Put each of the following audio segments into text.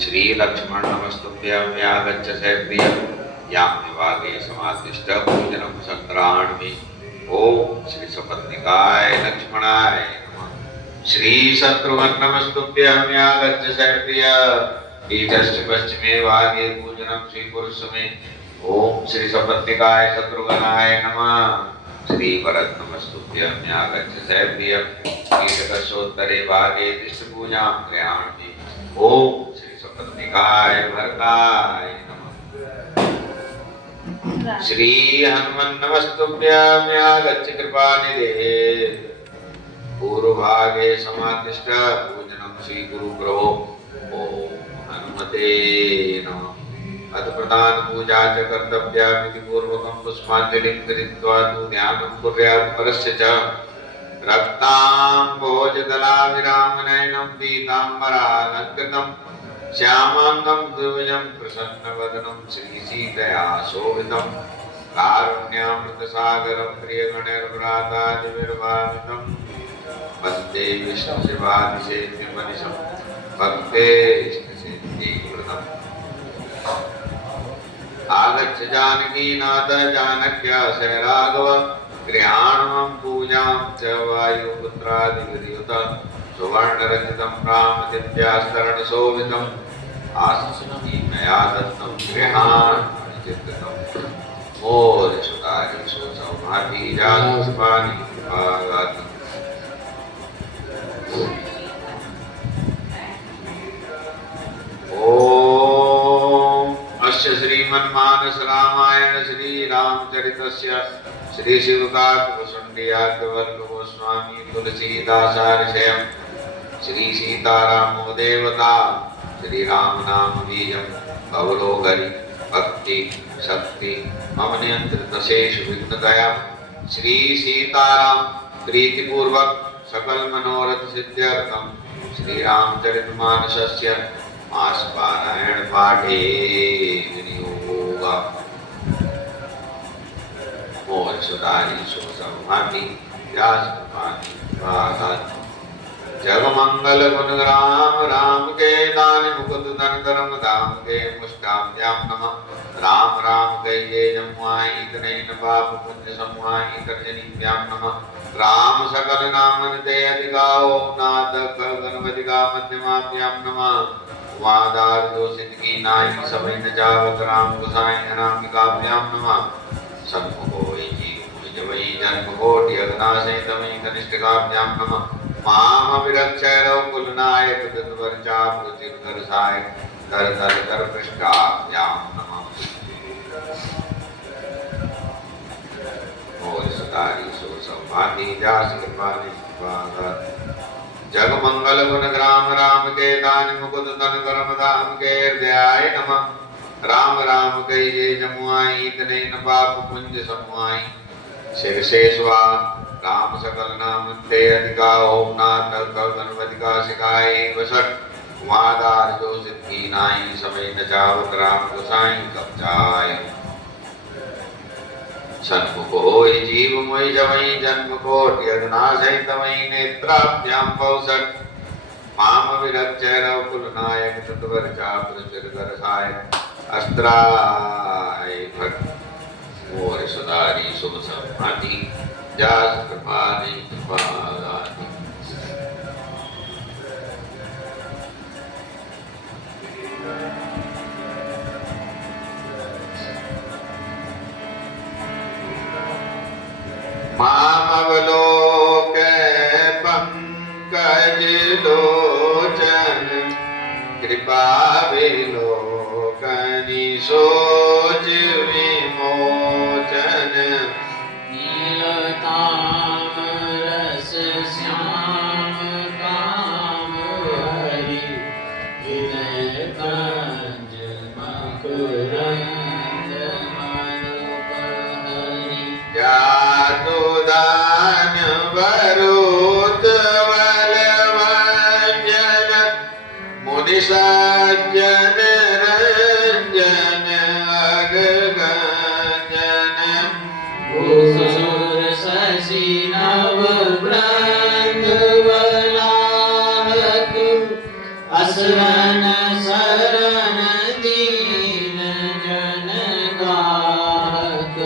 श्री लक्ष्मण नमस्तुभ्यं यागच्छ सैप्रिय याम्यवागे समादिष्ट पूजनं संक्रामि। ओम श्री सपत्निकाय लक्ष्मणाय नमः। श्री शत्रुघ्न नमस्तुभ्यं यागच्छ सैप्रिय ईशश्च पश्चिमे वागे पूजनं श्री पुरुषमे। ओम श्री सपत्निकाय शत्रुघ्नाय नमः। श्री भरत नमस्तुभ्यं यागच्छ सैप्रिय ईशकशोत्तरे भागे तिष्ठ पूजां गृहाणि। ओम श्री सपत्निकाय भरताय नमः। श्री हनुमन् नमस्तुभ्यं यागच्छ कृपानिधे पूर्वभागे समादिष्ट पूजनं श्री गुरुप्रभो। ओम हनुमते नमः। अथ प्रधान पूजा च कर्तव्यामिति पूर्वकं पुष्पाञ्जलिं कृत्वा तु ध्यानं कुर्यात् परस्य च रक्ताम्भोजदलाभिरामनयनं पीताम्बरालङ्कृतं श्यामाङ्गं द्विभुजं प्रसन्नवदनं श्रीसीतया शोभितं कारुण्यामृतसागरं प्रियगणैर्व्रातादिभिर्भावितं वन्दे विष्णुशिवादिसेव्यमनिशं भक्ते इष्टसिद्धिप्रदम्। आगच्छ जानकीनाथ जानक्यास्य राघव गृहाणं पूजां च वायुपुत्रादिविर्युत सुवर्णरचितं रामदिव्यास्तरणशोभितम् आसनमि मया दत्तं गृहाणमणिचित्रितं मोदसुतादिषु सौभाग्यजातपुष्पाणि कृपागात्रम्। ओम अस्य श्रीमन्मानस रामायण श्री रामचरितस्य श्री शिवकाकुसुण्डियार्कवल्लभ गोस्वामी तुलसीदासार्षयम् श्री सीतारामो देवता श्री राम नाम बीजं अवलोकरि भक्ति शक्ति मम नियंत्रित शेष विघ्नतया श्री सीताराम प्रीतिपूर्वक सकल मनोरथ सिद्ध्यर्थम श्री रामचरितमानसस्य मास पारायण पाठे विनियोगा। मोर सुदारी सुसंभाति व्यास कृपानि भागात् जगमंगल गुण राम राम के दानि मुकुद धन धर्म धाम के मुष्टाभ्याम नमः। राम राम कहिए जमुआई तनैन पाप पुण्य समुआई तर्जनीभ्याम नमः। राम सकल नामन ते अधिकाओ नाथ गणपति का मध्यमाभ्याम नमः। वादार जो सिद्धि नाई समय न जावत राम गोसाई अनामिकाभ्याम नमः। सन्मुखो वै जन्म कोटि अघनाशय तमय कनिष्ठकाभ्याम नमः। माम विरक्षय रघुकुलनायक तत्वर्चा प्रतिर्दर्शाय कर कर कर पृष्ठाभ्याम नमः। मोर सतारी सो सौभाग्य जास कृपानि स्वागत जगमंगल गुण ग्राम राम के दानि मुकुद धन कर्म धाम के हृदयाय नमः। राम राम कहिए जमुआई तनैन पाप पुंज समुआई शिव शेषवा राम सकल नाम ते अधिका ओम नाथ गणपति का सिखाए वसट वादार जो सिद्धि नाई समय न जावत राम गोसाई कब्जाय। सन्मुख होय जीव मोय जमई जन्म कोटि अघनाशय तमई नेत्राभ्याम पौसट माम विरक्षय रघुकुलनायक तत्वर्चा प्रतिर्दर्शाय अस्त्राय भट्ट मोर सदारी शुभ संभाति जास कृपानि कृपागानि। मामवलोक्य पंकज लोचन कृपा विलोकनि सोच विमोचन नीलतामरस श्याम काम हरि हृदय कंज मकुरंद मनुपहरि। जातु दान वरुत बलवंजन मुनि सज्जन रंजन अगगंजन भूसुर शशि नव वृंद बलाहक असवन शरण दीन जन गाक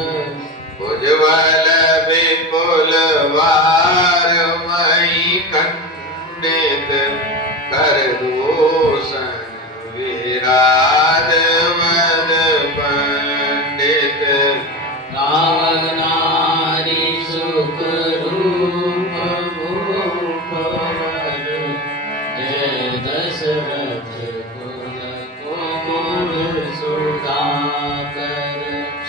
उज्ज्वल विपुल वारमयी खंडित कर दूषण विराज वद पंडित गावक नारी सुख रूप भूप वर जय दशरथ कुल कोमल सुधाकर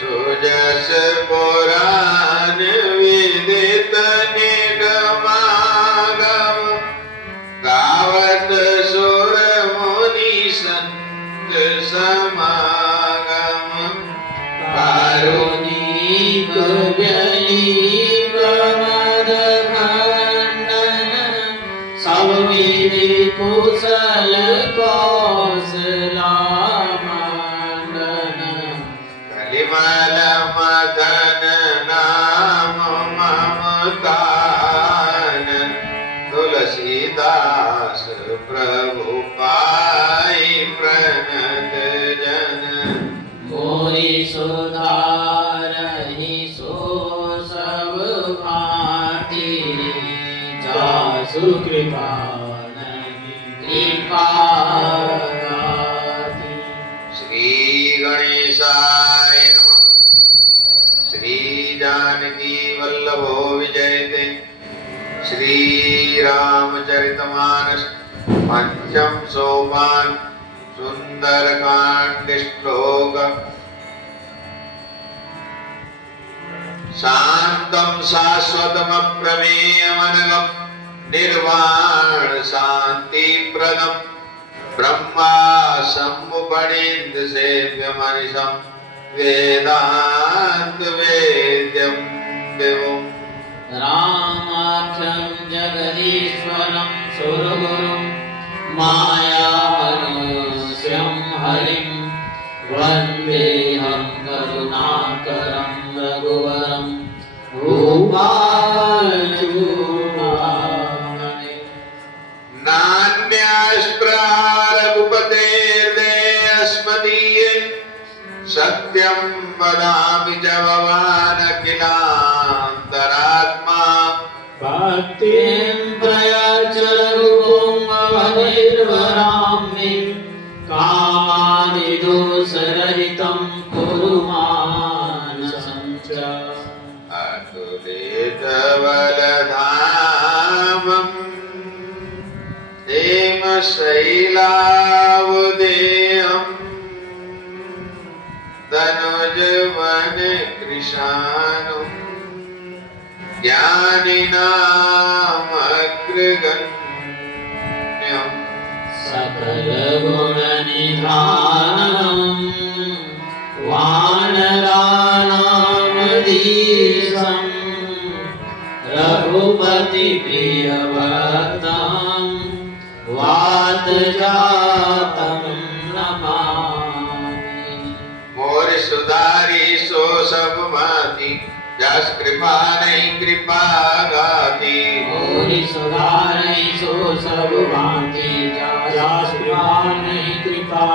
सुजस पुराण विदित निगमागम गावत सुर मुनि संत समागम कारुणिक व्यलीक मद खंडन सब विधि कुशल कौशला मंडन कलिमल मदन नाम ममतान तुलसीदास प्रभु पाई प्रणत जन मोरी सुधारहि सो सब भांति जासु कृपा नहीं कृपा गाति। श्री गणेशाय नमः। श्री जानकी वल्लभो विजयते। श्री रामचरितमानस पंचम सोपान सुंदर कांड श्लोक शांतम शाश्वतम प्रमेयमनगम निर्वाण शांति प्रदम ब्रह्मा समुपनिंद सेव्य मनिषम वेदांत वेद्यम देवम रामाख्यं जगदीश्वरं सुरगुरुं मायामनुष्यं हरिं वन्देऽहं करुणाकरं रघुवरं भूपालचूडामणिं। नान्यास्प्रारघुपतेर्देयस्मदीये सत्यं वदामि च भवान् अखिलान्तरात्मा भक्तिं प्रयच्छ रघुपुङ्गवनिर्वराम्ये कामादिदोषरहितं कुरु मानसं च। अतुलितबलधामम् हेमशैलावदेहम् तनुजवन कृशानुम् ज्ञानिनामग्रगण्यम् सकलगुणनिधानं वानराणामधीशं रघुपतिप्रियभक्तं वातजातं नमामि। मोर सुधारी सो सब भांति जस कृपा नहीं कृपा गाती मोरी सुधारहि सो सब भांति जास कृपा नहीं कृपा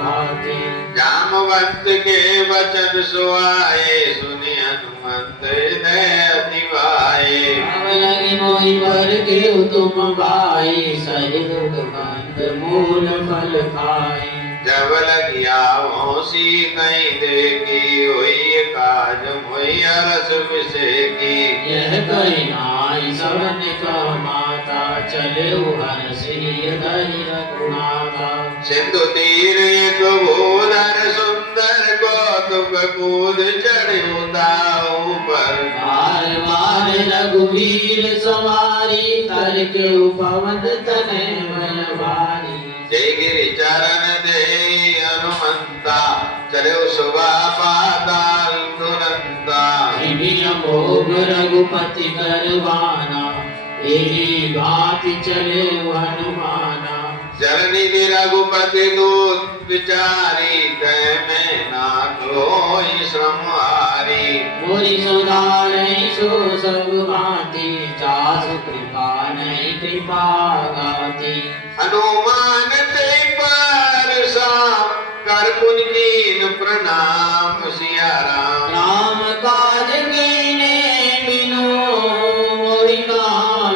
गाति। जामवंत के वचन सुहाए सुनि हनुमंत हृदय अतिवाए अब लगी मोहि पर के तुम भाई सहित दुखंत मूल फल खाई। जब लगिया होसी कहीं देखी हुई काज मोहि अरस विसेकी यह कही नाई सबन का माता चले उहर श्री हरि रघुनाथा। सिंधु तीर एक भूधर सुंदर कौतुक कूद चढ़ ऊपर बार बार रघुवीर सवारी तर के उपवन तने बलवारी। जय गिरि चरण दे हनुमंता चले सुबह पाताल तुरंता त्रिविध भोग रघुपति करवाना यही भांति चले हनुमाना। जननी रघुपति दूत विचारी तय में ना कोई श्रम हारी मोरी सुधारहि सो सब भांति जासु कृपा नहीं कृपा गाति। हनुमान नाम सिया राम। राम काज कीने बिनु मोहि ना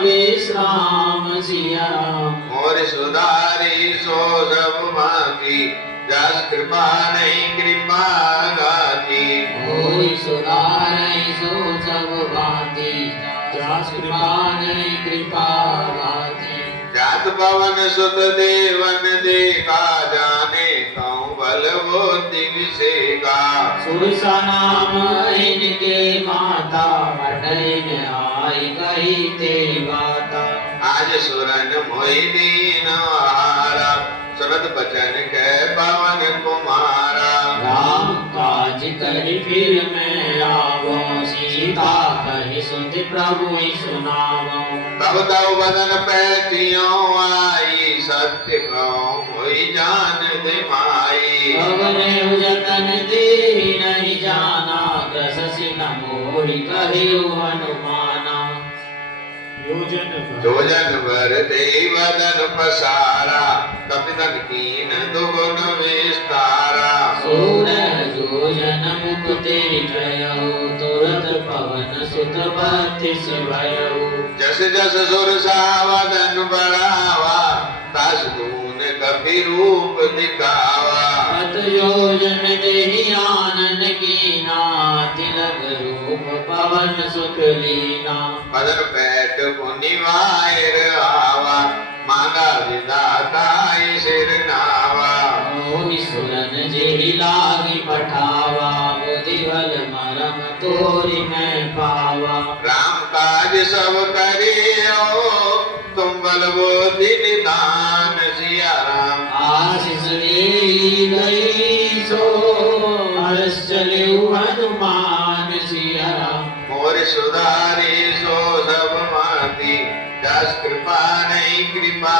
विश्राम सिया राम। मोर सुधारी सो सब भांति जस कृपा नहीं कृपा गाती। मोहि सुधारै सो सब भांति जस कृपा नहीं कृपा गाती। जात पवन सुत देवन देखा जाने कौन बल बुद्धि विषेका। सुरसा नाम इनके माता बटैन आई कही ते गाता। आज सुरन मोहि दीन हारा सुनत बचन के पवन कुमारा। राम काज करि फिर मैं आवो सीता कहि सुत प्रभु सुनावो। तब तब बदन पैठियों आई सत्य कहूँ मोहि जान दे माई। पवने जतन दे नहीं जाना दससि न मोहि कहि अनुमाना। जोजन भर दे वदन पसारा कपितन कीन दुगुन विस्तारा। सोलह जोजन मुकुते जयऊ तुरत पवन सुत बत्तीस भयऊ। जस जस सुरसा वदन बढ़ावा तस दून कपि रूप दिखावा। अत योजन देहि आनन कीना तिलक रूप पवन सुत लीना। बदन पैठ पुनिवायर आवा मांगा विधाताई सिर नावा। मोहि सुरन जेहि लागी पठावा बुद्धि बल मरम तोरि मैं पावा। राम काज सब करियो तुम बल बुद्धि निधान सिया राम। आशीष देई गई सो हर्ष चलेउ हनुमान सिया राम। मोर सुधारी सो सब माती जस कृपा नहीं कृपा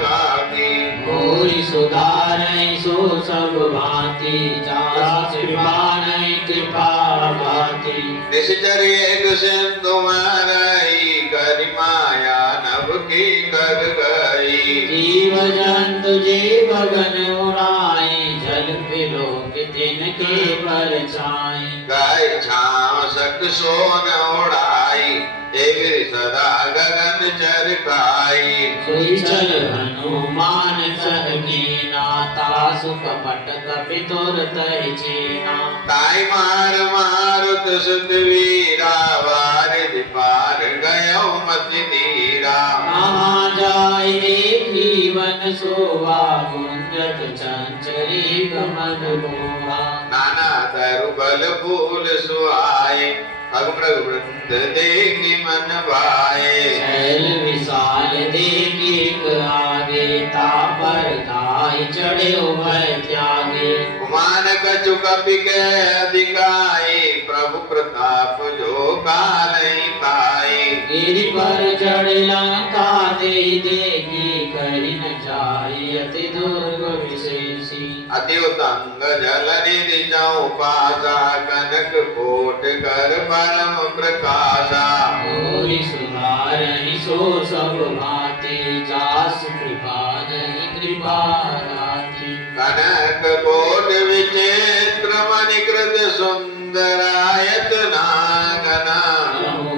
गाती। मोहि सुधारै सो सब भांति जास कृपा नहीं कृपा गाती। निश्चर एक सिंधु मारई करि माया नभ की कर गई। जीव जंतु जे बगन उड़ाई जल बिलोक तिनके परछाई। गाय छाव सक सोन उड़ाई एविर सदा गगन चरकाई। सोई चल हनुमान सह कीना तासु कपट कपि तोर तहि चीना। ताई मार मारुत सुत वीरा वारिधि पार गयो मति धीरा। कहाँ जाय देखी वन शोभा गुंजत चंचरी कमल मोहा। नाना तरु बल फूल सुहाए अगमृग वृंद देखी मन भाए। शैल विशाल देखी आगे तापर धाय चढ़े भय त्यागे। कुमान कछु कपि के अधिकाई प्रभु प्रताप जो कालहि ताई। गिरि पर चढ़ लंका दे देखी कहि न जाय अति दुर्ग विशेषी। अति उतंग जल निधि चौपासा कनक कोट कर परम प्रकाशा। मोहि सुधारहि सो सब भांति जास कृपा नहीं कृपा गाती। कनक कोट विचित्र मणिकृत सुंदरायत नागना।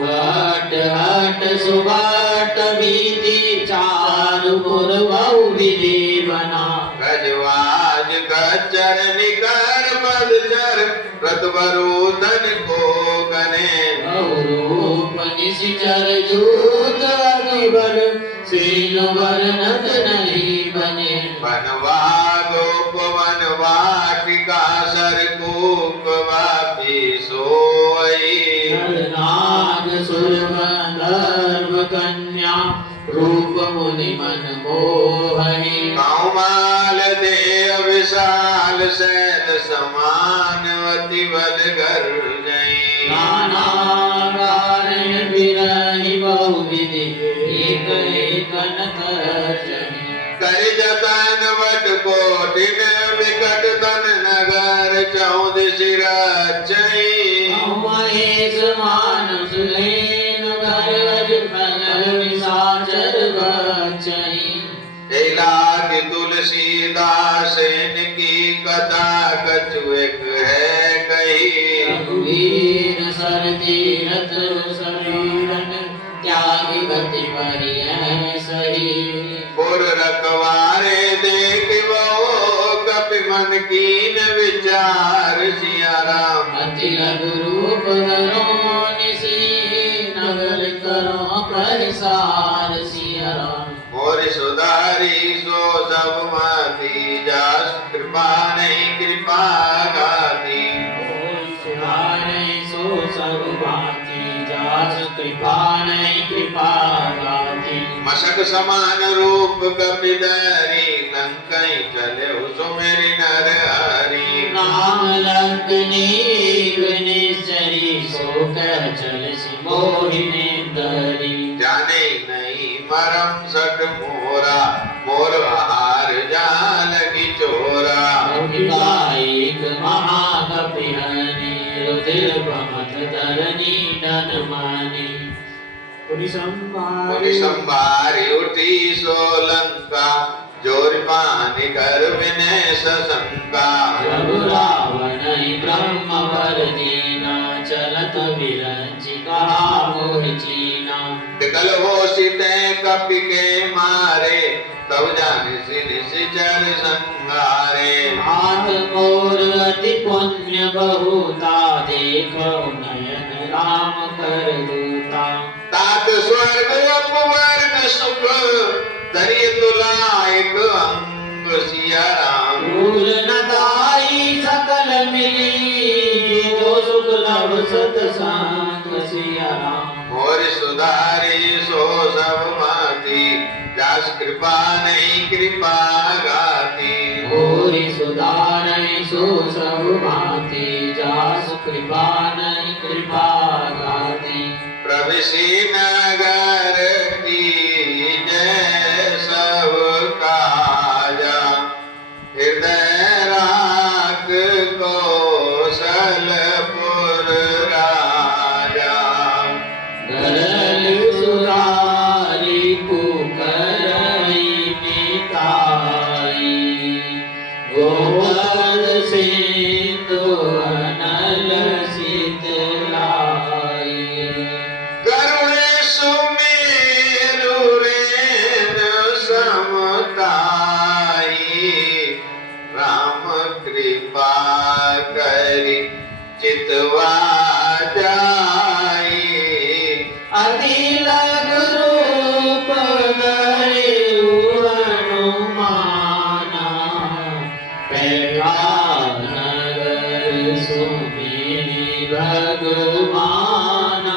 हट हट सुबट बीती चारु पुर बहु विधि बना। गजवाज गच्चर निकर पदचर प्रतवरुदन को गने। बहुरूप निशिचर जूत अगिबर सेन वर्णत नहीं बने। बनवा गोप वनवा टिका सर कूप वापी सोई। नाग सुर गंधर्व कन्या रूप मुनि मन मोहि। कौमाल देव विशाल सैन समान अति बल गर्जई। नाना कारण बिरहि बहु विधि एक एकन तर्जनी। कर जतन वट कोटिन विकट तन नगर चौदिशि रचई। महेश मानस लेन घर अज फल निशाचर बचई। लाग तुलसीदास की कथा कछु एक पर तीरथ शरीरन त्याग गति परिय सही पुर रखवारे देख वो कपि मन कीन विचार सिया राम अति लघु रूप धरो निसी नगर करो प्रसार सिया राम मोर सुधारी सो सब माती जास कृपा नहीं कृपा गाती सुधारे सो सब भांति जास कृपा नहीं कृपा गाती मशक समान रूप कपिधरी लंकई चले सुमेरी नर हरि नाम लग्नि निश्चरी सो कर चल मोहिनी दरी जाने नहीं मरम सट मोरा मोर हार जाल की चोरा एक महाकपिहनी रुधिर भमत धरनी डन मानी मुनि संभारी उठी सोलंका जोर पानी कर विनय सशंका प्रभु रावण ब्रह्म वर दीना चलत विरंचि कहा मोह चीना विकल हो सीते कपि के मारे तब जाने निश्चर संगारे हाथ मोर अति पुण्य बहुता देखो नयन राम कर दूता तात स्वर्ग अपवर्ग सुख धरिय तुला एक अंग सिया राम भूल न दाई सकल मिली जो सुख लभ सत संग सिया राम और सुधारी सो सब माती जास कृपा नहीं कृपा गाती होरी सुधारै सो सब भांति जास कृपा नहीं कृपा गाती प्रविशी नगर की जय सब काजा हृदय राख कौशलपुर राजा गरल सुरारी पुकरई मिताई गोवर्ध सिंधु अनल शीतलाई करुणे सुमेरु रेन समताई राम कृपा करी चितवा जाई अति लघु रूप धरे हनुमाना पैठा नगर सुमिरि भगवाना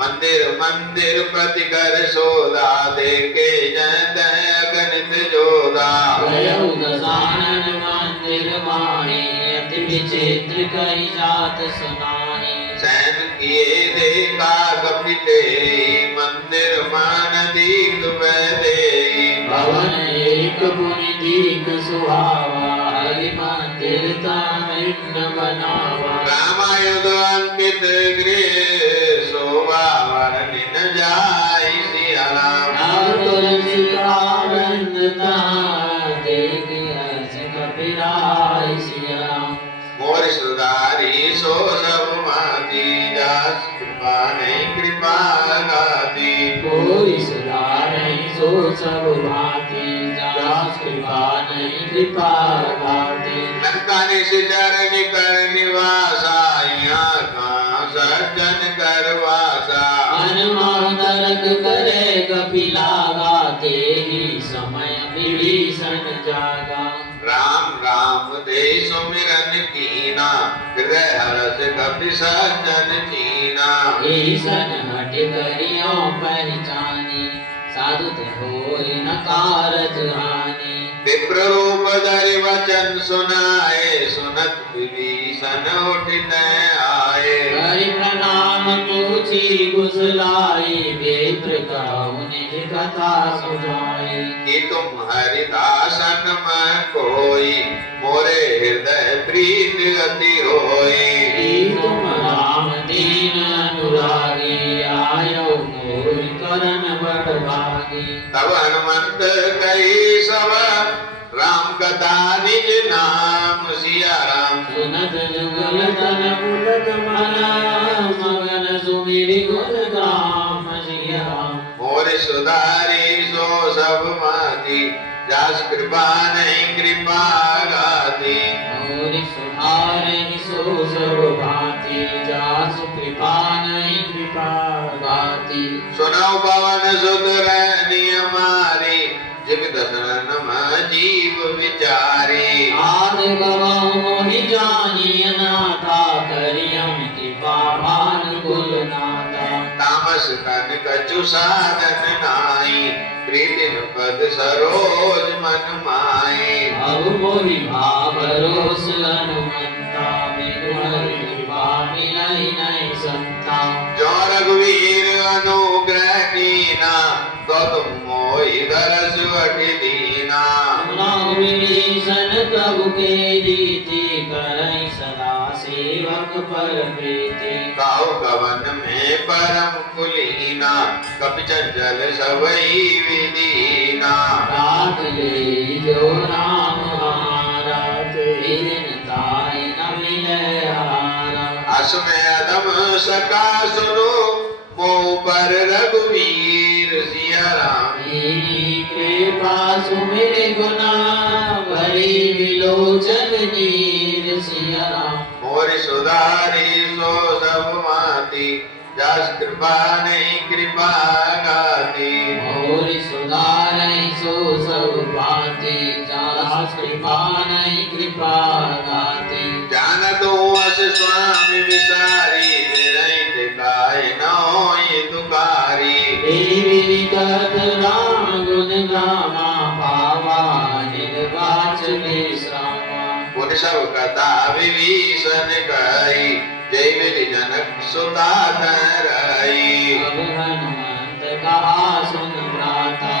मंदिर मंदिर प्रति कर सोदा देखे जय गणित जोदा भयउ दसानन मंदिर माही अति विचित्र कई जात सुनाही सैन किए देखा कपिते मंदिर मान दीक वैदेही भवन एक पुनि दीक सुहावा हरि मंदिर तामिन्न बनावा रामायुध अंकित गृह शोभा वर्णिन जाय सिया राम नव तुलसी का वृंदता देख हर्ष कपिराय सिया राम मोर सुधारी सो सब माती जास कृपा नहीं कृपा गाती कोई सुधारै सो सब भांति जास कृपा नहीं कृपा गाती लंका निश्चर कर निवासा यहाँ का सज्जन करवासा हनुमान तरक करे कपिला गाते ही समय विभीषण जागा राम राम दे सुमिरन कीना हृदय हर्ष कपि सज्जन कीना भीषण हट करियो पहचानी साधु ते होय न कारज हानि विप्र रूप धरि वचन सुनाए सुनत विभीषण उठित आए हरि प्रणाम पूछी कुशलाई विप्र कहु निज कथा सुझाई कि तुम हरिदासन में कोई मोरे हृदय प्रीत अति होई कि तुम राम दीन अनुरागी आयो मोर करन बड़ भागी तब हनुमंत कही सब राम कथा निज नाम सिया राम सुनत जुगल तन पुलक मना सुमिरि गुण ग्राम सिया राम। मोर सुधारी सो सब माती जास कृपा नहीं कृपा गाती। मोर सुधारहि सो सब भांति जासु कृपा नहीं कृपा गाती। सुनो पवन सुत नियमारी जिब दशरन जीव विचारी। आद गवाऊं मोहि जानिय नाथा करियम कृपा भान कुल नाथा। तामस तन कछु साधन नाई प्रीतिन पद सरोज मन माई। अब मोहि भावरोस हनुमंता बिनु हरि कृपा मिलई नहीं संता। जो रघुवीर अनुग्रह कीना तो तुम मोहि दरस वट दीना। सुनाओ विभीषण प्रभु के रीति करई सदा सेवक पर प्रीति। काहु कवन में परम कुलीना कपि चंचल सबई विदीना। रात ले जो नाम हमारा तेरे दिन ताई न मिले हारा। असमय अदम सका सुनो मोह पर रघुवीर सिया राम। मेरी कृपा सुमिर गुना भरी विलोचन नीर सिया राम। मोर सुधारी सो सब माती जास कृपा नहीं कृपा गाती। मोर सुधारहि सो सब भांति जास कृपा नहीं कृपा गाती। जानतो अस स्वामी विसारी विरहित काय न होई दुकारी। देवी कथ राम गुण गामा पावा निर्वाच विश्रामा। पुन सब कथा विभीषण कही जय विधि जनक सुता रही। अब हनुमंत कहा सुन भ्राता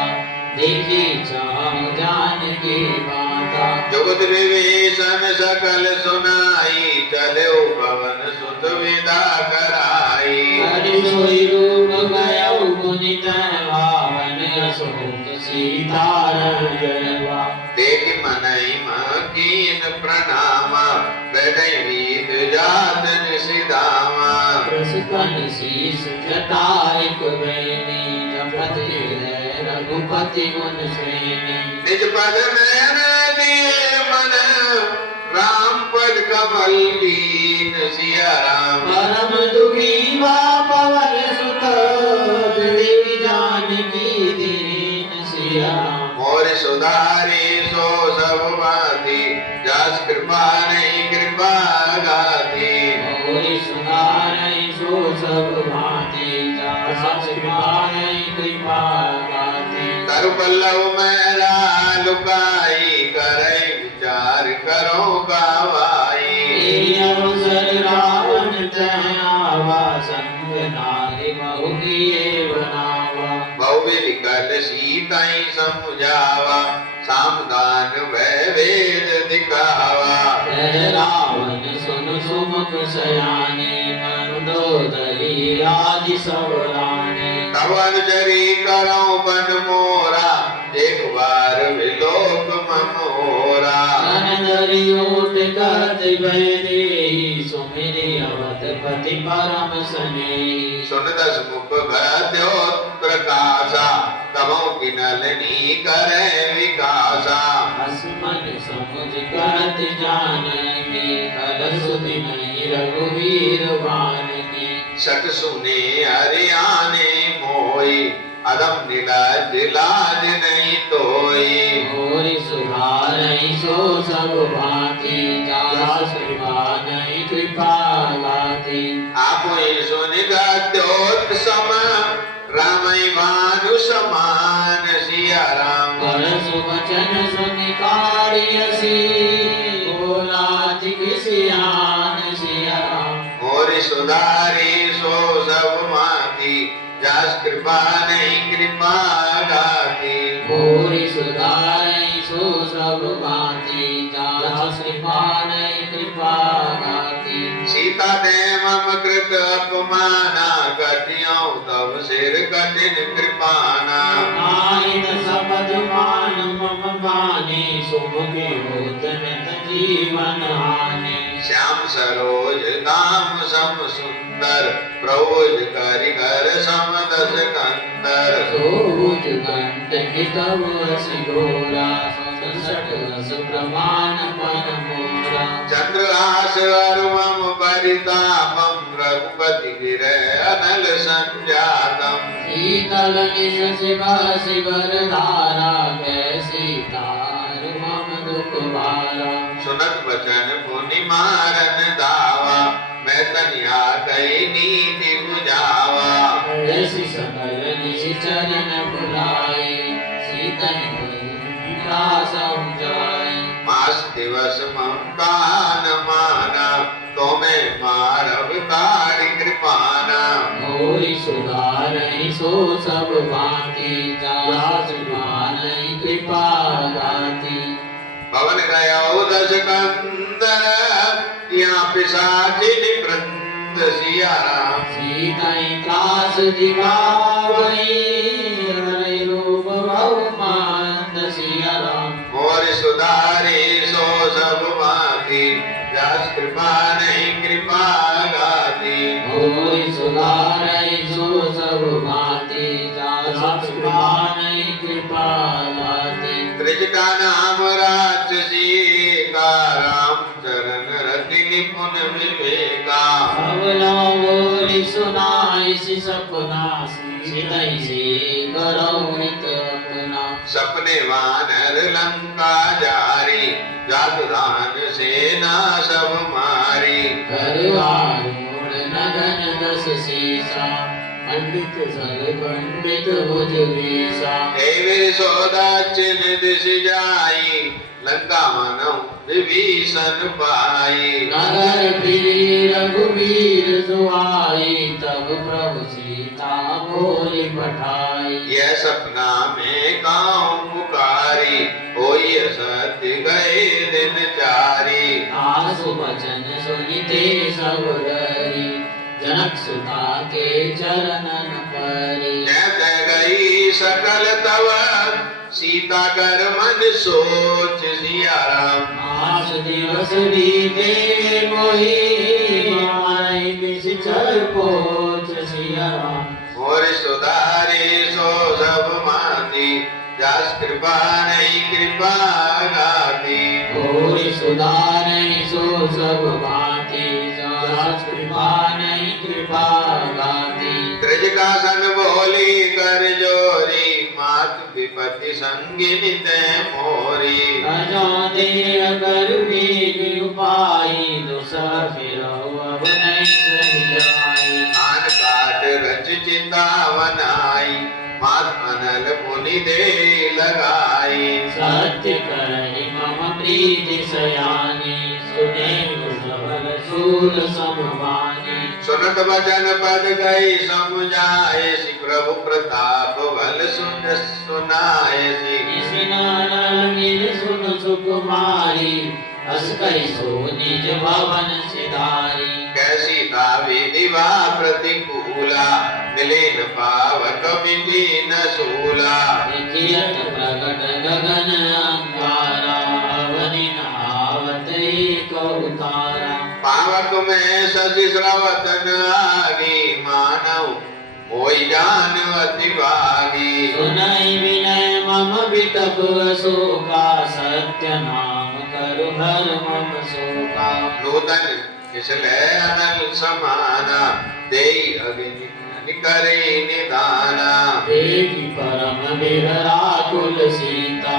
देखी चाहु जानकी माता। जुगत विभीषण सकल सुनाई चले पवन सुत विदा कराई। हरि सोई रूप गयौ गुणित भावन अशोक सीता जलवा। देख मनई कीन प्रणामा बैठई वीत जातन सिधामा। प्रसन्न शीस जटायक बेनी जपत हृदय रघुपति गुण श्रेणी। निज पद नयन दिए मन राम पद कमल लीन सिया राम। परम दुखी वा पवन सुत देवी जानकी दीन सिया राम। मोर सुधारी सो सब भांति जास कृपा नहीं कृपा गाती। मोर सुधारहि सो सब भांति जास कृपा नहीं कृपा गाती। तरु पल्लव मेरा लुकाई करई विचार करो गावाई। तेरी अवसर रावण तह आवा संग नारी बहु किए बनावा। बहुविधि कर सीताई समझावा सामदान वह वेद दिखावा। कह रावण सुन सुमुख सयाने मंदोदरी आदि सब राने। तब अनुचरी करो बन मोरा एक बार विलोक ममोरा। धरि ओट कहत भय देहि सुमिरि अवधपति परम स्नेही। सुन दस मुख गद्योत प्रकाशा तमो किनलनी करे विकासा। असमन समुझ कहत जानकी कल सुधि नहीं रघुवीर बानकी। सट सुने हरियाने मोई अदम नीलाज लाज नहीं तोई। मोरि सुधारहि सो सब भांति जास कृपा नहीं कृपा गाती। आपो सुन गद्योत सम रामई भानु समान सिया राम। परसु वचन सुनि कारियसि बोलाति किसियान सिया राम। मोर सुधारी सो सब माती जास कृपा नहीं कृपा गाती। मोरि सुधारहि सो सब भांति जास कृपा नहीं कृपा गाती। सीता ने मम कृत अपमाना कटियों तब सिर कठिन कृपाना। नाहित सबद मान मम बानी सुमुखी होत नित जीवन हानि। श्याम सरोज दाम सम सुंदर प्रभुज कारिगर समदस कंदर सोज कंठ की तव असि घोरा 67 रस प्रमाण पन मोरा चंद्रहास अरुमम परितापम रघुपति गिरय अनल संजातम शीतल निश शिवा शिवर धारा कैसी तार मम दुख भारा सुनत बचन मुनि मारन दावा मैं तनिया कई नीति बुझावा ऐसी सकल निश चरण बुलाए सीतन समझाए मास दिवस ममता न माना तो मैं मारव तारी कृपाना मोरी सुधारहि सो सब भांति जास मानहि कृपा गाति पवन गयो दस कंदर यहाँ पिशाचिनि वृंद सिया राम सीतहि त्रास दिखावहि हरि रूप बहुमंद सिया राम और सुधारी सो सब माती जस कृपा नहीं कृपा गाती मोरी सुधारहि सो सब भांति जास कृपा नहीं कृपा गाति त्रिज का नाम राक्षसी का राम चरण रति निपुण विवेका अवलो बोली सुनाई सी सपना सीतहि से करो हित अपना सपने वानर लंका जारी जातुरान सेना सब मारी करवारूढ़ नगन दस सीसा पंडित जल पंडित भुज वीसा देवी सोदा चिन्ह दिश जाई लंका मानव विभीषण पाई नगर फिरी रघुवीर सुहाई तब प्रभु सीता बोली पठाई यह सपना में गाँव पुकारी होई सत्य गए दिन चारी आसु वचन सुनिते सब डरी जनक सुता के चरणन परी जैत गई सकल तव सीता कर मन सोच सिया राम आस दिवस बीते मोही माई निश्चल पोच सिया राम और सुधारी सो सब माती जस कृपा नहीं कृपा गाती और सुधारहि सो सब भांति जास कृपा नहीं कृपा गाति त्रिज का सन बोली कर जोरी मात विपति संगिनी ते मोरी अजो देह कर भी उपाई दूसरा फिर अब नहीं सही आन काट रच चितावन आई मात अनल मुनि दे लगाई सत्य करहि मम प्रीति सयानी सुने सबल सूल समवानी सुनत वचन पद गई समझाए सि प्रभु प्रताप बल सुन सुनाए सि नानल निज सुन सुकुमारी हस कहि सो निज भवन सिधारी कैसी तावी दिवा प्रतिकूला मिले न पावक विधि न सूला देखियत प्रगट गगन अंगारा अवनि नहावत एक उतारा पावक में सजि स्रवतन आगी मानव होई जान अति भागी सुनहि विनय मम विटप शोका सत्य नाम करु हर मम शोका नूतन इसले अनल समाना देई अग्नि करे निदाना देवी परम विररा कुल सीता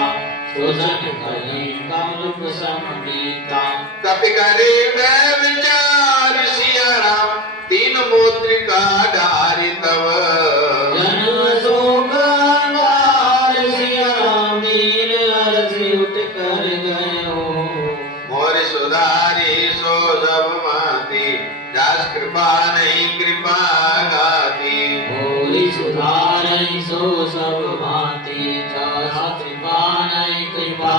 सुजन कली कमल समबीता कपि करे मैं विचार सिया राम तीन मुद्रिका डारी तव जन्म शोक अंगार सिया राम दीन अर्जी उठ कर गयो मोर सुधारी सो सब माती दास कृपा नहीं कृपा गाती होरी सुधारहि सो सब भांति जास कृपा नहीं कृपा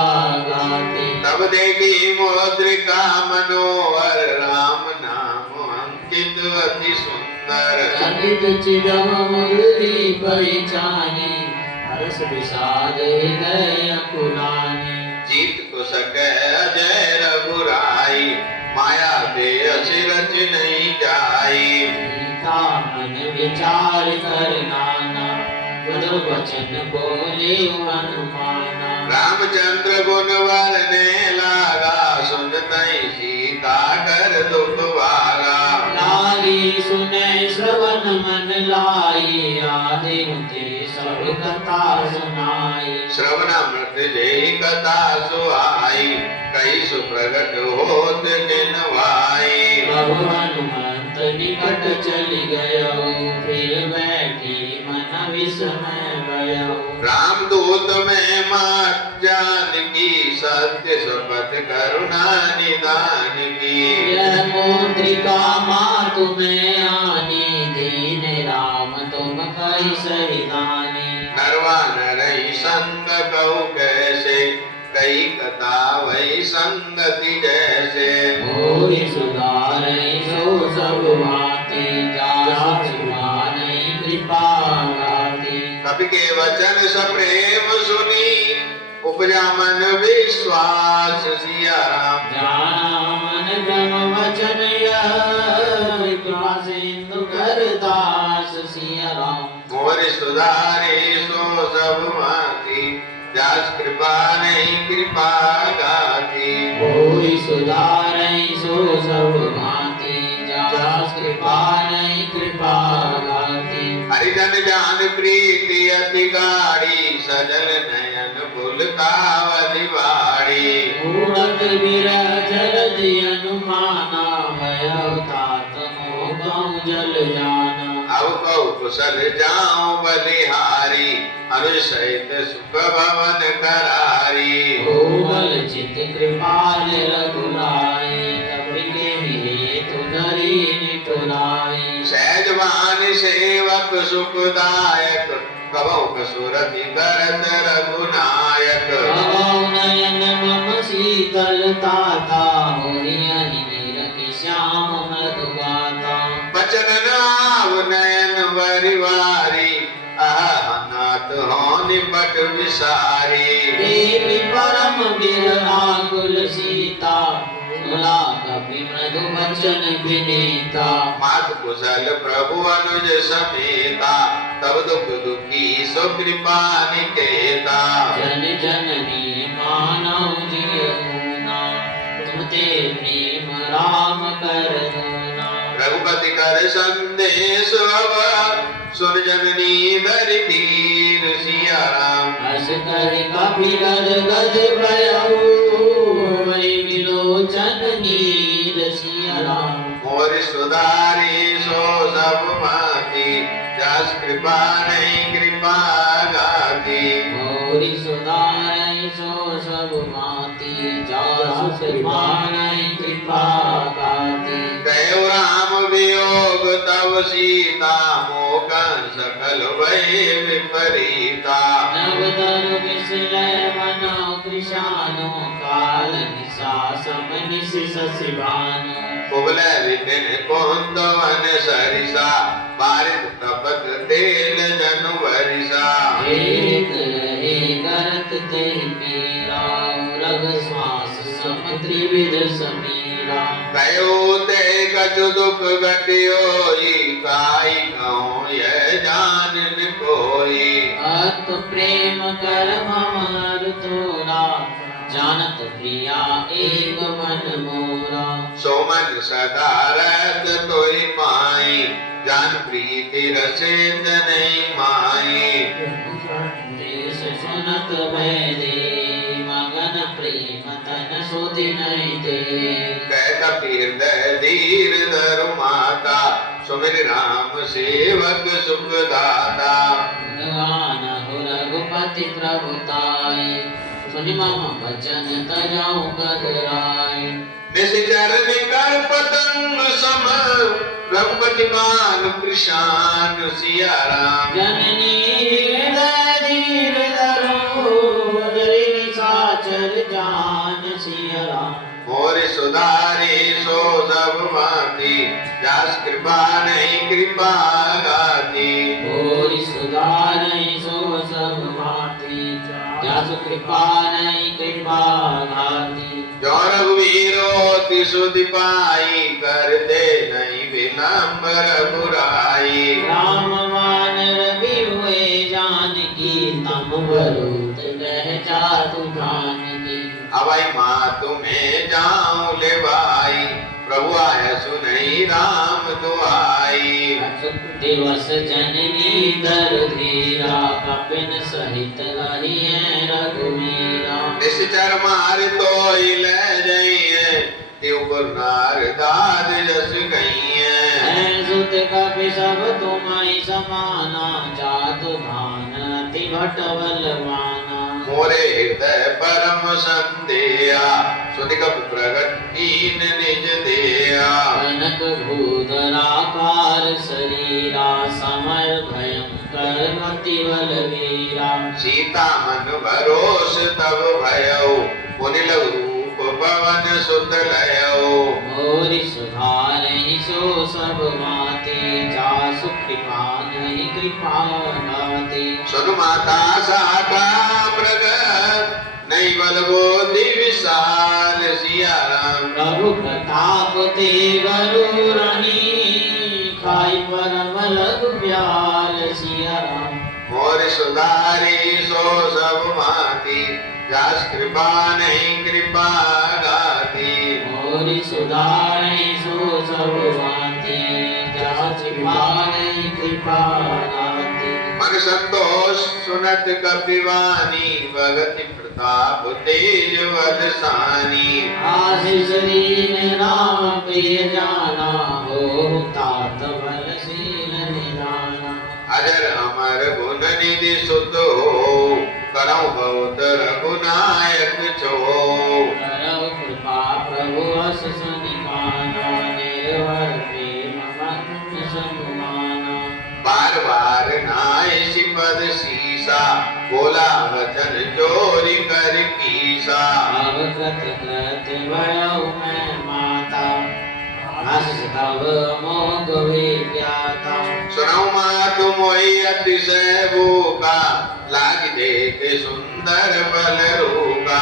गाति तब देखी मुद्रिका मनोहर राम नाम अंकित अति सुंदर चकित चिदम मुरली परिचानी हर्ष विषाद हृदय कुलानी जीत को सके अजय रघुराई माया दे असिरच नहीं जाई सीता विचार कर नाना गुरु वचन बोले अनुमाना रामचंद्र गुण वरने लागा सुनते सीता कर दुख वाला लागी सुने श्रवण मन लाई आदि मुझे सब कथा सुनाई श्रवणामृत जय कथा सुहाई कई सुप्रगट होत किनवाई प्रभु हनुमंत निकट चली गयो फिर बैठी मन विस्मय भयो रामदूत में मां जानकी सत्य शपथ करुणा निदान की यह मुद्रिका मातु में आनी दीन राम तुम कही सही दानी नरवा नरई संग कहु कैसे कई कथा वही संगति जैसे होई सुधारै सो सब भांति जास सुभानै कृपा गाति कपि के वचन सप्रेम सुनी उपजा मन विश्वास सिया राम जाना मन ब्रह्म वचन यह कृपा सिंधु कर दास सिया राम मोर सुधारे सो सब माती दास कृपा नहीं कृपा गाती होई सुधारै सो सब भांति जास कृपा नहीं कृपा गाति हरिजन जान प्रीति अति गाढ़ी सजल नयन पुलकावली वाड़ी मूरत विरह जलधि अनुमाना भयउ तात मोह गौ जल जाना अब कौ कुशल जाऊं बलिहारी अनुज सहित सुख भवन करारी कोमल चित कृपाल रघुराई कपि के हेतु धरी निठुराई सहजवान सेवक सुखदायक कबौ कसुरति करत रघुनायक भवौ नयन मम शीतलता होई निरखि श्याम मधुबाता बचन नाव नयन वरिवारी नाथ हो निपट विसारी देवी परम विरहाकुल सीता सुला कपि मृदु वचन विनीता मात कुशल प्रभु अनुज समेता तब दुख दुखी सो कृपा निकेता जन जननी मानव जियमुना तुम ते प्रेम राम कर दूना रघुपति कर संदेश अब सुन जननी धरि धीर सिया राम हस कर कपि गद गद भयउ वै विलोचन नीर सिया राम मोर सुधारी सो सब माती जस कृपा नहीं कृपा गाती मोरि सुधारै सो सब माती जासु कृपा नहीं कृपा गाती कहो राम वियोग तव सीता मोकन सकल भय विपरीता नव तरु विसलय मनो कृशानो काल निशा सम निशि शशि भानु कुबल विपिन कुंदवन सरिसा बारिक तपत तेल जनु वरिसा एक रहे करत ते पीरा रग श्वास सम त्रिविध समीरा कयो ते कछु दुख घटियोई काई कहूँ यह जानन कोई अत प्रेम कर ममर तोरा जानत प्रिया एक मन मोरा सोमन सदा रहत तोई पाई जान प्रीति रसित नहीं माई देश सुनत भय दे मगन प्रेम तन सुधि नहीं दे कह हृदय धीर धरु माता सुमिर राम सेवक सुख दाता भगवान हो रघुपति प्रभुताई सुनि मम वचन तजाऊ गदराई निश्चर निकर पतंग सम रघुपति मान कृशान सिया राम जननी हृदय धीर धरो जरि निशाचर जान सिया राम मोर सुधारी सो सब माती जास कृपा नहीं कृपा गाती और सुधारै सो सब भांति जासु कृपा नहीं कृपा घाती जो रघुवीरो तिसुधि पाई कर दे नहीं विलंब रघुराई। राम वानर भी हुए जानकी, तम बरूद लह जातु जानकी। अवै मातु में जाऊं ले भाई, प्रभु आय सुनई राम दुआई। अचुक दिवस जननी दर धीरा, कपिन सहित रहिए रघुवीरा। निश्चर मार तो ले जाइए, त्यों नारदाद जस गईए। सुत कपि सब तुम्हारी समाना, जातु धान अति भटवलवाना। मोरे हृदय परम संदेया, सुनिकप प्रगट कीन निज देया। कनक भूधराकार शरीरा, समर भयंकर मति बलवीरा। सीता मन भरोस तब भयउ, पुनि लघु रूप पवन सुत लयउ। मोरि सुधारहि सो सब माते, जासु कृपा नहीं कृपा नाते। सुन माता साका मृग, नहीं बल बोधि विशाल। सिया राम प्रभु प्रताप तेवरु रही, खाई परम लघु ब्याल। सिया राम मोर सुधारी सो सब माती, जास कृपा नहीं कृपा गाती। मोरि सुधारहि सो सब भांति, जास कृपा नहीं कृपा नाति। मन संतोष सुनत कपिवानी, भगति प्रताप तेज वदसानी। आशीष दीन राम प्रिय जाना, हो तात बल शील निधाना। अजर अमर गुण निधि सुत हो, करौ बहुत रघुनायक छो। करौ कृपा प्रभु अस सुनिमाना, निर्भर प्रेम मन सनुमाना। बार बार नाय सिपद सीसा, बोला वचन चोरी कर कीसा। अब कृत कृत भयउ मैं माता, हस तब मोग विज्ञाता। सुनौ मातु मोहि अतिशय भूखा, लाग देख सुंदर बल रूका।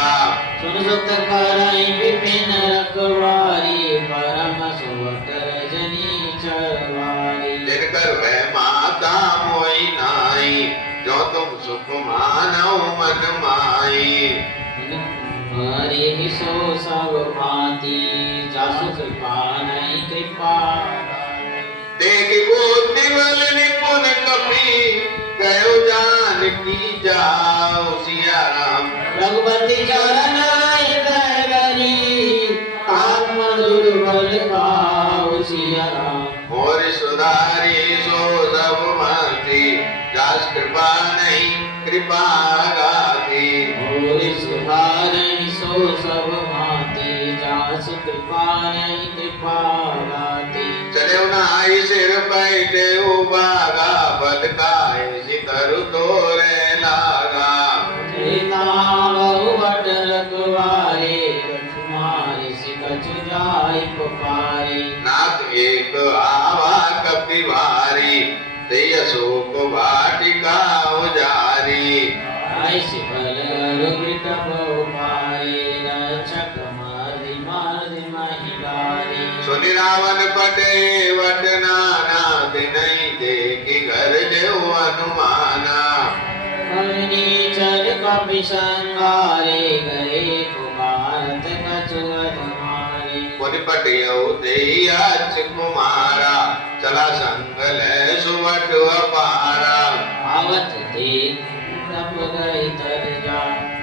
सुन सुत करई विपिन रखवारी, परम सुवट रजनी चरवारी। जिनकर वह माता मोहि नाई, जो तुम सुख मानौ मन माई। हरि सो सब भांति, जासु कृपा नहीं कृपा। देख बुद्धि बल निपुण कपि, कहो जानकी जाओ। सिया राम रघुपति चरण धरि, काम दुर्बल पाऊ। सिया राम मोर सुधारी सो सब माती, जास कृपा नहीं कृपा गाती। मोरि सुधारहि सो सब भांति, जासु कृपा नहीं कृपा गाति। चले नाई सिर बैठे उबागा, बल काय सिकरु तोरे लागा। सीता बहुवट रखवारे, कछुमारे से कछु जाय पुकारे। नाथ एक आवा कपि भारी, ते अशोक वाटिका उजारी। ऐसे बल रुग्ण बहु पाए, रक्षक मारि मारि महिलारी। सुनि रावण पटे वट नाना, दिनहि देखि घर देव अनुमाना। नीचर कपि संहारे, गए कुमारत कछु अधमारे। पुनि पटियउ देहि अच्छ कुमारा, चला संग लै सुवट अपारा। आवत देख तप गई तर जा,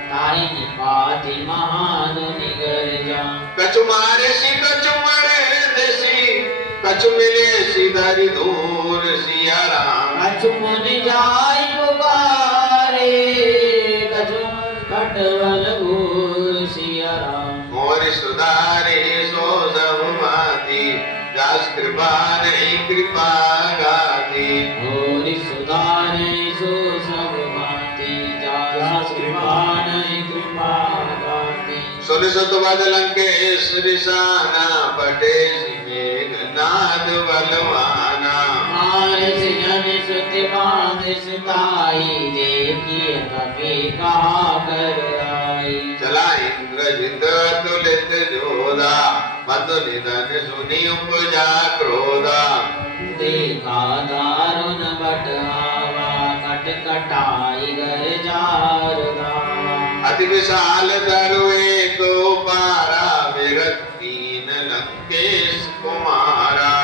ताहि निपाति महान निगर जा। कछु मारे सी कछु मरे देसी, कछु मिले सी धरि दूर। सिया राम कछु मुनि जाय पुकारे, कछु कटवल घूर। सिया राम मोर सुधारी सो सब माती, जास कृपा नहीं कृपा गाती। मोरि सुधारे सो सब भांति, जास कृपा नहीं कृपा गाति। सुन सुत बद लंकेश रिसाना, पटे सी मेघनाद बलवाना। मारस जन सुत बांध सुताई, देखिए कपि कहा कर आई। जाई। चला इंद्रजित अतुलित जोधा मधु निधन सुनी उपजा क्रोधा। देखा दारुण बटहावा कट कटाई घर जार धावा। अति विशाल दरुए को पारा विरक्ति न लंकेश कुमारा।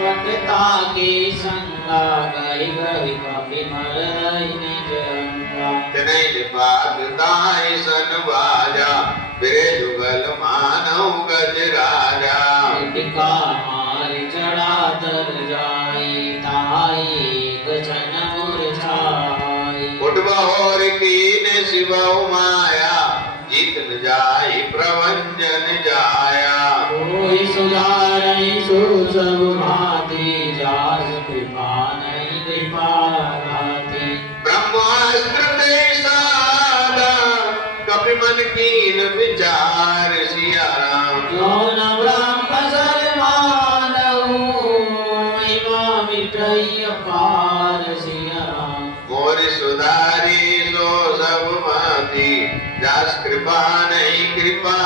बटता के संगा गई गई कपि मर निज अंगा। तनय बात ताहि सन बाजा फिरे जुगल मानव गज राजा। टिका मारी चढ़ा तर जाई ताई गचन मुरझाई। उठ बहोर कीन शिव माया जीत न जाई प्रवंजन जाया। कोई सुधारई सो सब भांति जास कृपा नहीं कृपा भांति। ब्रह्मास्त्र ते साधा कपि मन कीन विचार सिया राम। जो न ब्रह्म सर्वमानहु महिमा मिटई अपार सिया राम। मोर सुधारी सो सब भांति जास कृपा नहीं कृपा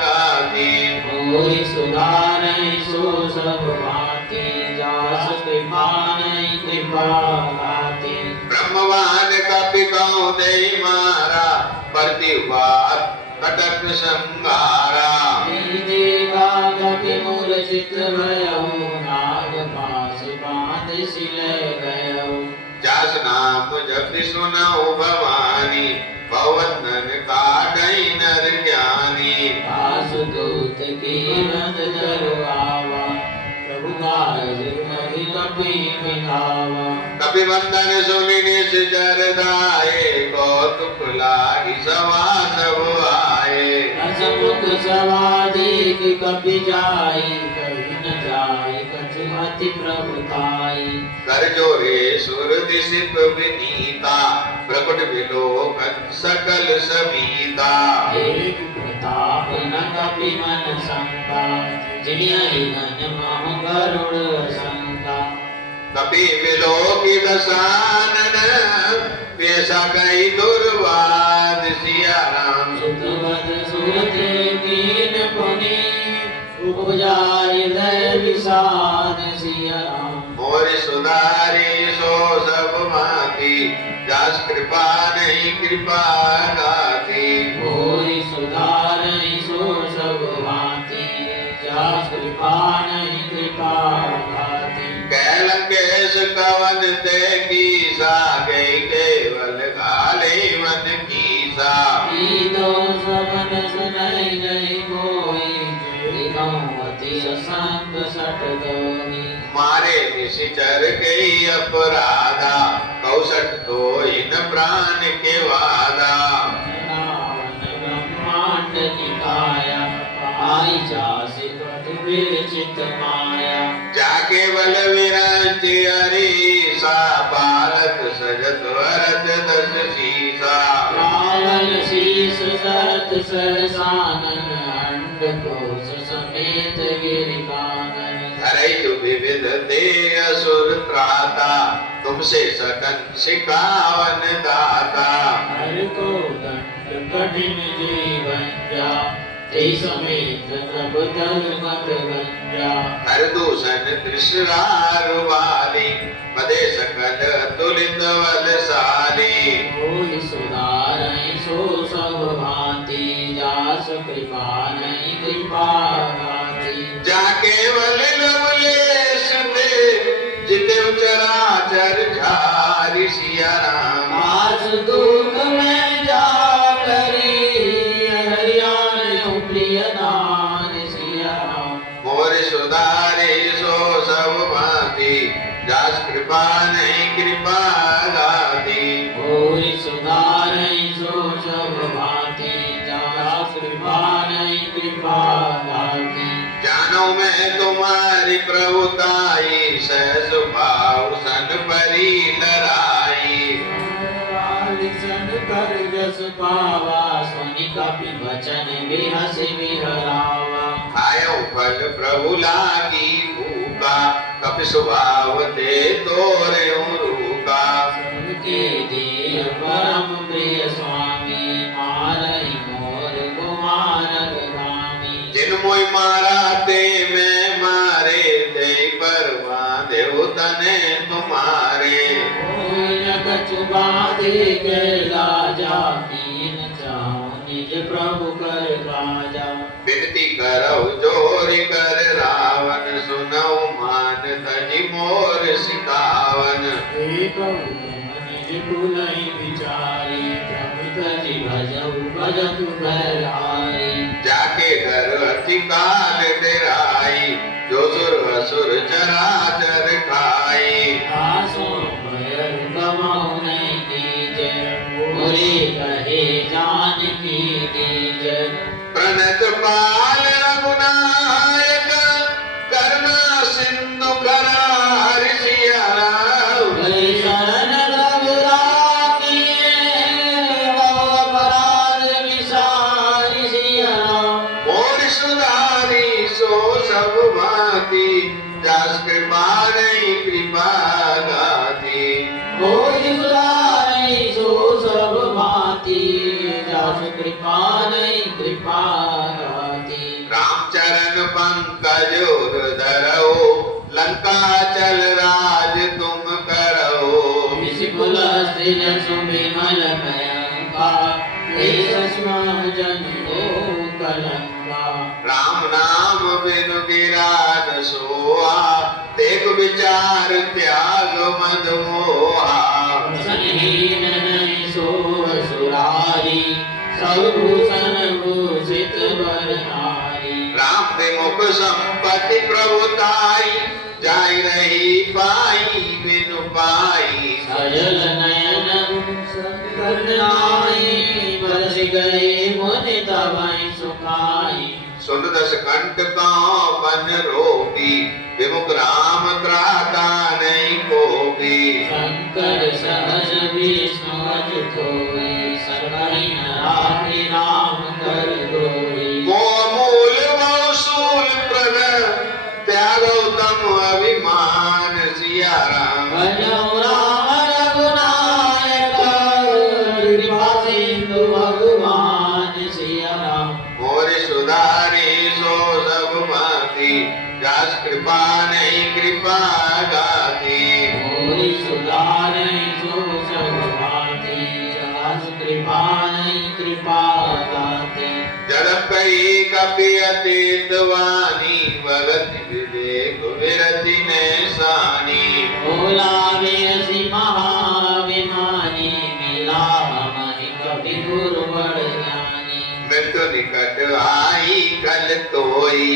गाती। कोई सुधारई सो सब भांति जास कृपा नहीं कृपा भांति। ब्रह्मवान कपि कहूँ दे मारा प्रतिवाद कटक संगारा। देखा कपि मूर्छित भयउ नाग पास बांध सिले गयउ। जास नाम जपि सुनऊ भवानी पवनन काटई नर ज्ञानी। दासदूत की नद दरवावा प्रभु काज कहि कपि मिलावा। कपि वंदन सुनि निश्चर दाये कौतुक लागी सवा सब आए। हसमुख सवादिक कपि जाई कहि न जाई कछु अति प्रभुताई। कर जोरे सुर दिसिप विनीता प्रकट विलोकन सकल सबीता। एक प्रताप न कपि मन संका जियहि मन मम गरुड़ संका। कपि विलोकी दशानन पेशा गई दुर्वाद सिया राम। सुतवद सुरते कीन पुनि उपजाय हृदय विषाद सिया राम। मोर सुधारी सो सब भांति जास कृपा नहीं कृपा गाती। कोई सुधारई सो सब भांति जास कृपा नहीं कृपा भांति। कैलंकेश कवन ते कीसा गई केवल गाले मन कीसा। ई दो सबन सुनई नहीं कोई दिगंवती असंग सट दोही। मारे निशिचर गई अपराधा कौशट तो इन प्राण के वादा। रावण ब्रह्मांड निकाया आई जासि कटु विरचित माया। जाके बल विरंचि हरीसा बालक सजत वरद दस सीसा। रावण शीस सरत सरसानन अंडकोश समेत गिरिकानन। धरई तु विविध दे असुर त्राता तुमसे सकन सिकावन दाता। हर को दंड कठिन जीवन जा ते समेत प्रभु तन मत गंजा। हर दूषण तृष्णारु वाली पदे सकल तुलित वलसाली। कोई सुधारई सो सब भांति जास कृपा नहीं कृपा भांति। जाके वल लवलेश दे जिते चराचर झारि सिया राम। आस दुख में जा करी हरियाण प्रिय नान सिया राम। मोर सुधारे सो सब भांति जास कृपा नहीं कृपा गाती। कोई सुधारई सो सब भांति जास कृपा नहीं कृपा भांति। जानो मैं तुम्हारी प्रभुताई सहस भाव सन परी लड़ाई। सन कर जस पावा सुनि कपि वचन बिहस बिहरावा। आयो फल प्रभु लागी भूखा कपि स्वभाव ते तोरे रूका। सबके देह परम प्रिय स्वामी के लाजा कीन चाहूं निज प्रभु कर बाजा बिनती करो जोरी कर रावण सुनऊ मान तनि मोर सिकावन एक निज कुलई विचारी प्रभु तजि भजऊ भजतु भयहारी जाके घर अति काल डेराई जो सुर असुर चराचर खाई आसो भय गमाऊ नहीं दीजे पूरी कहे जानकी दीजे प्रणत पाल रघुनायक करुणा सिंधु करार सिया राम शरण रघुरामी भव अपराध विसारि सिया राम मोर सुधारी सो सब भांति जस कृपा नहीं कृपा गाती मोहि सुधारि सो सब भांति जासु कृपा नहीं कृपा गाती रामचरण पंकज धरो लंका चल राज तुम करो विपुल स्त्रीन सुविमल भयंका जन कलंका राम नाम बिनु गिरा न सोआ देख विचार त्याग मद मोहा सनहीन नहीं सो सुरारी सर्वभूषण भूषित बरहारी राम विमुख संपत्ति प्रभुताई जाय रही पाई बिनु पाई सजल नयन करुणाई बरस गए मुनि तवै सुखाई सुन दस कंठ का बन रोगी विमुख राम त्राता नहीं को भी शंकर सहज विष्णु अच्युत होई सर्वहि नराहि राम कर दोई मोह मूल मौसूल प्रण त्यागो तम अभिमान सिया राम भजऊ राम रघुनायक कृपा सिंधु भगवान सिया राम मोर सुधारी सो सब भांति जस कृपा नहीं कृपा गाती मोहि सुधारै सो सब भांति जासु कृपा नहीं कृपा गाते जड़प कई कपि अतीत वाणी भगत विवेक विरति ने सानी भोला बेसी महाविमानी मिला हमारी कवि गुरु बड़ ज्ञानी मृत्यु निकट आई कल तोई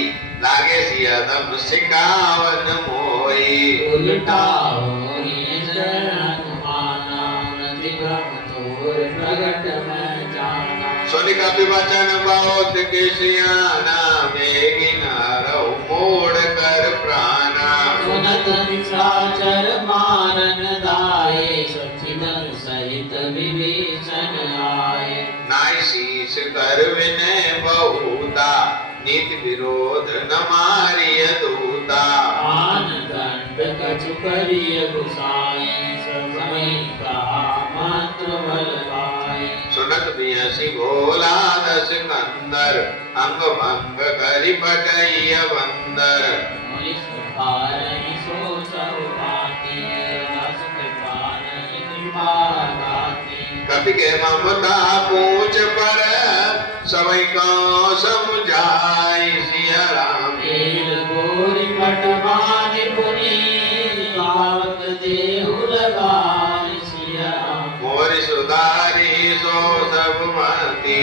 लागे सियादम सिकावन मोई उल्टा होई शरण माना नदी ब्रह्म तोर प्रगट में जाना सुनि कपि वचन बहुत किसियाना मेघि नारौ मोड़ कर प्राणा सुनत निशाचर मारन दाए सचिदन सहित विभीषण आए नाय शीस कर विनय बहुता नीति विरोध न मारिय दूता आन दंड कछु करिय गुसाई समय कहा मंत्र बल पाई सुनत बियसि भोला दस कंदर अंग भंग करि पटैय बंदर मोहि सुधारै सो सब भांति रस कृपा नहीं कृपा गाती कपि के ममता पूछ पर सबई का समझाई सिया राम तेल गोरी पटवान पुनी आवत देहु लगाई सिया राम मोर सुधारी सो सब भांति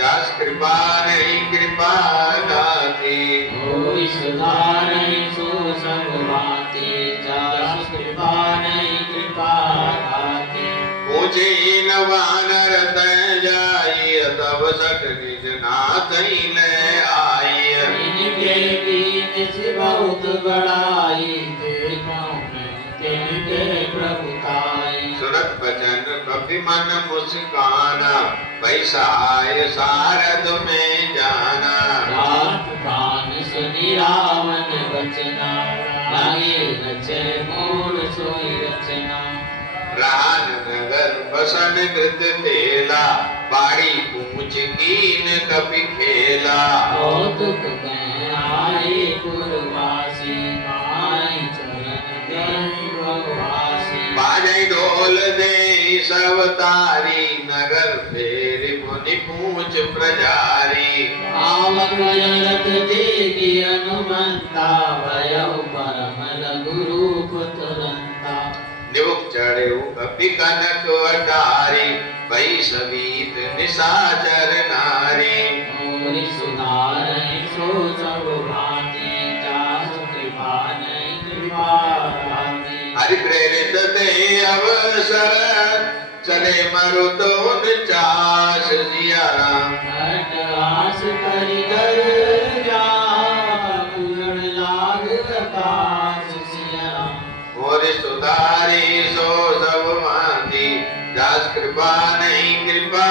जस कृपा नहीं कृपा गाती मोहि सुधारै सो सब भांति जासु कृपा नहीं कृपा गाती पूछे न वानर तय जाई तब सठ निज नाथ ले आई इनके बीच से बहुत बड़ाई देखूं मैं तिनके प्रभुताई सुनत बचन कपि मन मुस्काना पैसाय सारद में जाना रात प्राण सुनि रावण बचना लागे रचे मूल सोई रचना रान नगर बसन कृत तेला बाड़ी पूछ कीन कपि खेला कौतुक में आए पुरवासी माई चरण गई भगवासी बाजै ढोल दे सब तारी ऊंच प्रजारी आवक जगत देखी अनुबंता भयउ परम लघु रूप तुरंता निवुक चढ़े कपि कनक अटारी भई सबीत निशाचर नारी मोरि सुधारहि सो सब भांति जासु कृपा नहीं कृपा भांति हरि प्रेरित ते अवसर चले मरुतोन चास सिया राम हट आस करि कर जा पूर्ण लाग आकाश सिया राम और सुधारी सो सब माती दास कृपा नहीं कृपा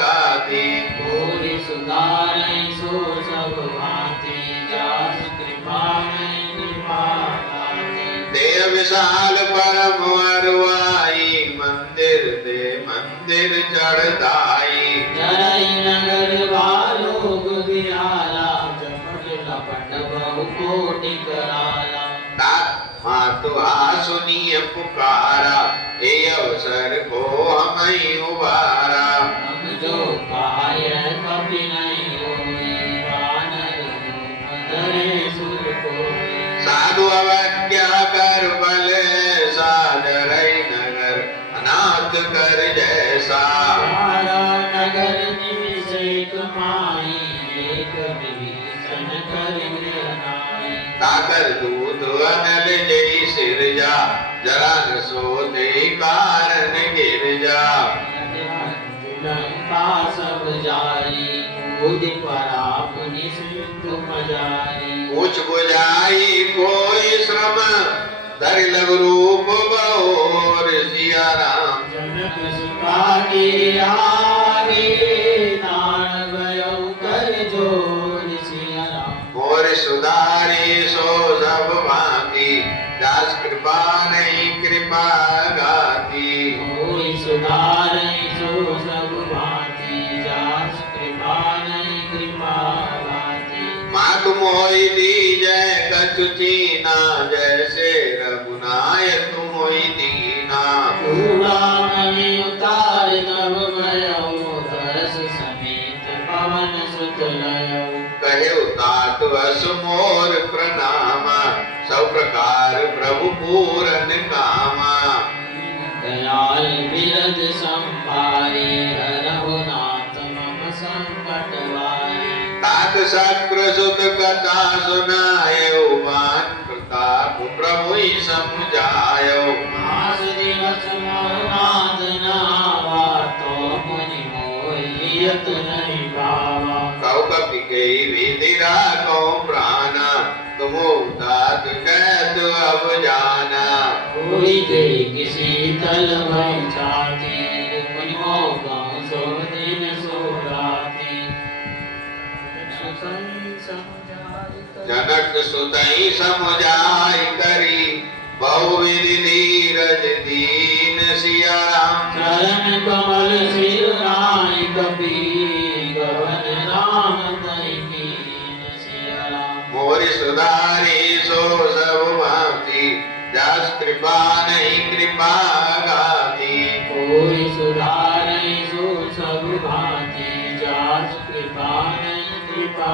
गाती मोरि सुधारहि सो सब भांति जासु कृपा नहीं कृपा भांति देह विशाल परम अरुआई मंदिर दे मंदिर चढ़ताई जरई नगर वालो गुदियाला चपट लपट बहु कोटि कराला मातु सुनिय पुकारा हे अवसर को हमें उबारा हम जो पाय कभी नहीं होई वानर रूप धरे सुर कोई साधु अवज्ञा कर बल सादरई नगर अनाथ कर जैसा सारा नगर निमिष एक माही एक विभीषण कर गृहनाई ताकर दूध अनल जई सिरजा जरा न सोते कारण गिर जा लंका सब जाई कूद पड़ा पुनि सिंधु मजारी पूछ बुझाई कोई श्रम धर लघु रूप बहोर सिया राम जनक सुता के आगे नान भयउ कर जोर सिया राम और सुधारी सो सब भांति दास कृपा नहीं कृपा गाती कोई सुधारहि सो सब भांति जास कृपा नहीं कृपा भांति मातु मोहि दीजय कछु चीना जैसे रघुनायक मोहि दीना चूड़ामणि में उतार नभ भयउ धरस समेत पवन सुत लयउ कहे उतात वस मोर प्रणाम सब प्रकार प्रभु पूरन कामा दयाल बिरद संभारे हरहु नाथ मम संकट वारे तात शक्र सुत कथा सुनाए मान प्रताप प्रभु ही समझायो मास दिवस मोर नाथ नावा तो मुनि मोहियत नहीं पावा कौ कपि गई विधि राखो प्राणा तुम उदात कैद अब जाना कोई गई किसी तल भई छाती मुनि मोह गाँव सो दिन सो राती जनक सुतई समझाई करी बहुविधि धीरज दीन सिया राम चरण कमल सिर नाई कपि गवन राम तई कीन सिया राम मोरि सुधारी सो सब भांति दास कृपा नहीं कृपा गाती कोई सुधारहि सो सब भांति जास कृपा नहीं कृपा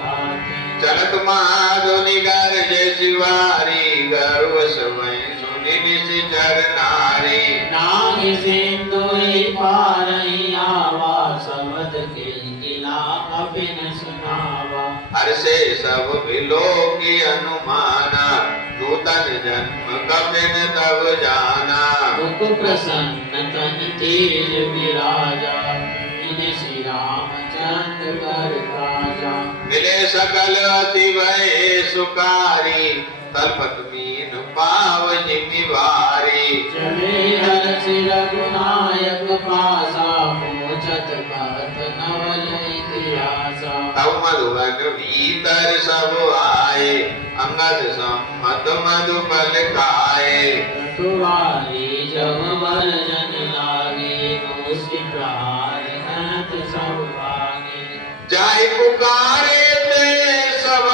भांति चलत महाधुनि गर्ज शिवारी गर्व समय सुनि निशिचर नारी नाग सिंधु पारहि आवा समद किला अपिन सुनावा हर्षे सब बिलो की अनुमाना नूतन जन्म कपिन तब जाना मुख प्रसन्न तन तेज विराजा इन श्री रामचंद्र कर काजा मिले सकल अति भय सुकारी तलपत मीन पाव जिम्मेवारी चले हर्ष रघुनायक पासा मोचत कहत नवल इतिहासा तब मधुबन भीतर सब आए अंगद सम्मत मधुबल खाए कटुवारी जब बर जन लागे मुष्टि प्रहार हंत सब भागे जाय पुकारे ते सब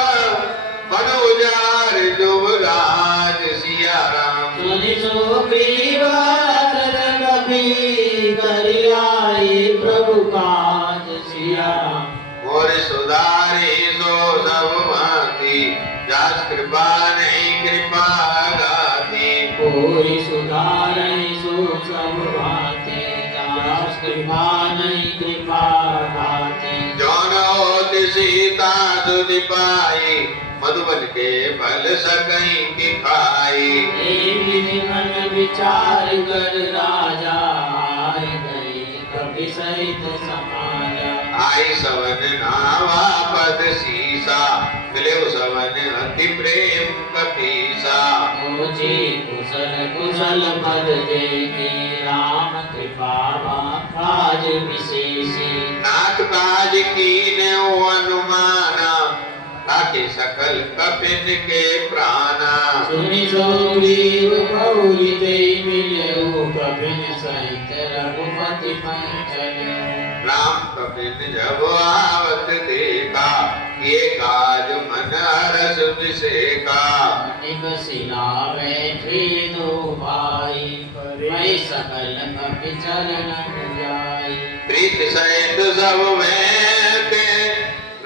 बन उजार जुबराज सिया राम सुनि सुग्रीव कपि करि आई प्रभु काज सिया सिया राम। मोर सुधारी सो सब भांति, जास कृपा नहीं कृपा गाती। कोई सुधारै सो सब भांति, जास कृपा नहीं कृपा गाती। जौन होत सीता सुधि पाई, मधुबन के फल सकई की खाई। विधि मन विचार कर राजा, आए गए कपि सहित समाजा। आई सवन नावा पद सीसा, मिले सवन अति प्रेम कपीसा। मुझे कुशल कुशल पद देगी, राम कृपा काज विशेषी। नाथ काज कीन्हे अनुमाना, ताकि सकल कपिन के प्राणा। सुनि सुग्रीव बहुरी दे मिलऊ, कपिन सहित रघुपति पंचले। राम कपिन जब आवत देखा, ये काज मन हरस विसेका। अनेक शिला बैठे दो भाई, मैं सकल कपि चरण जाई। प्रीत सहित सब बैठे,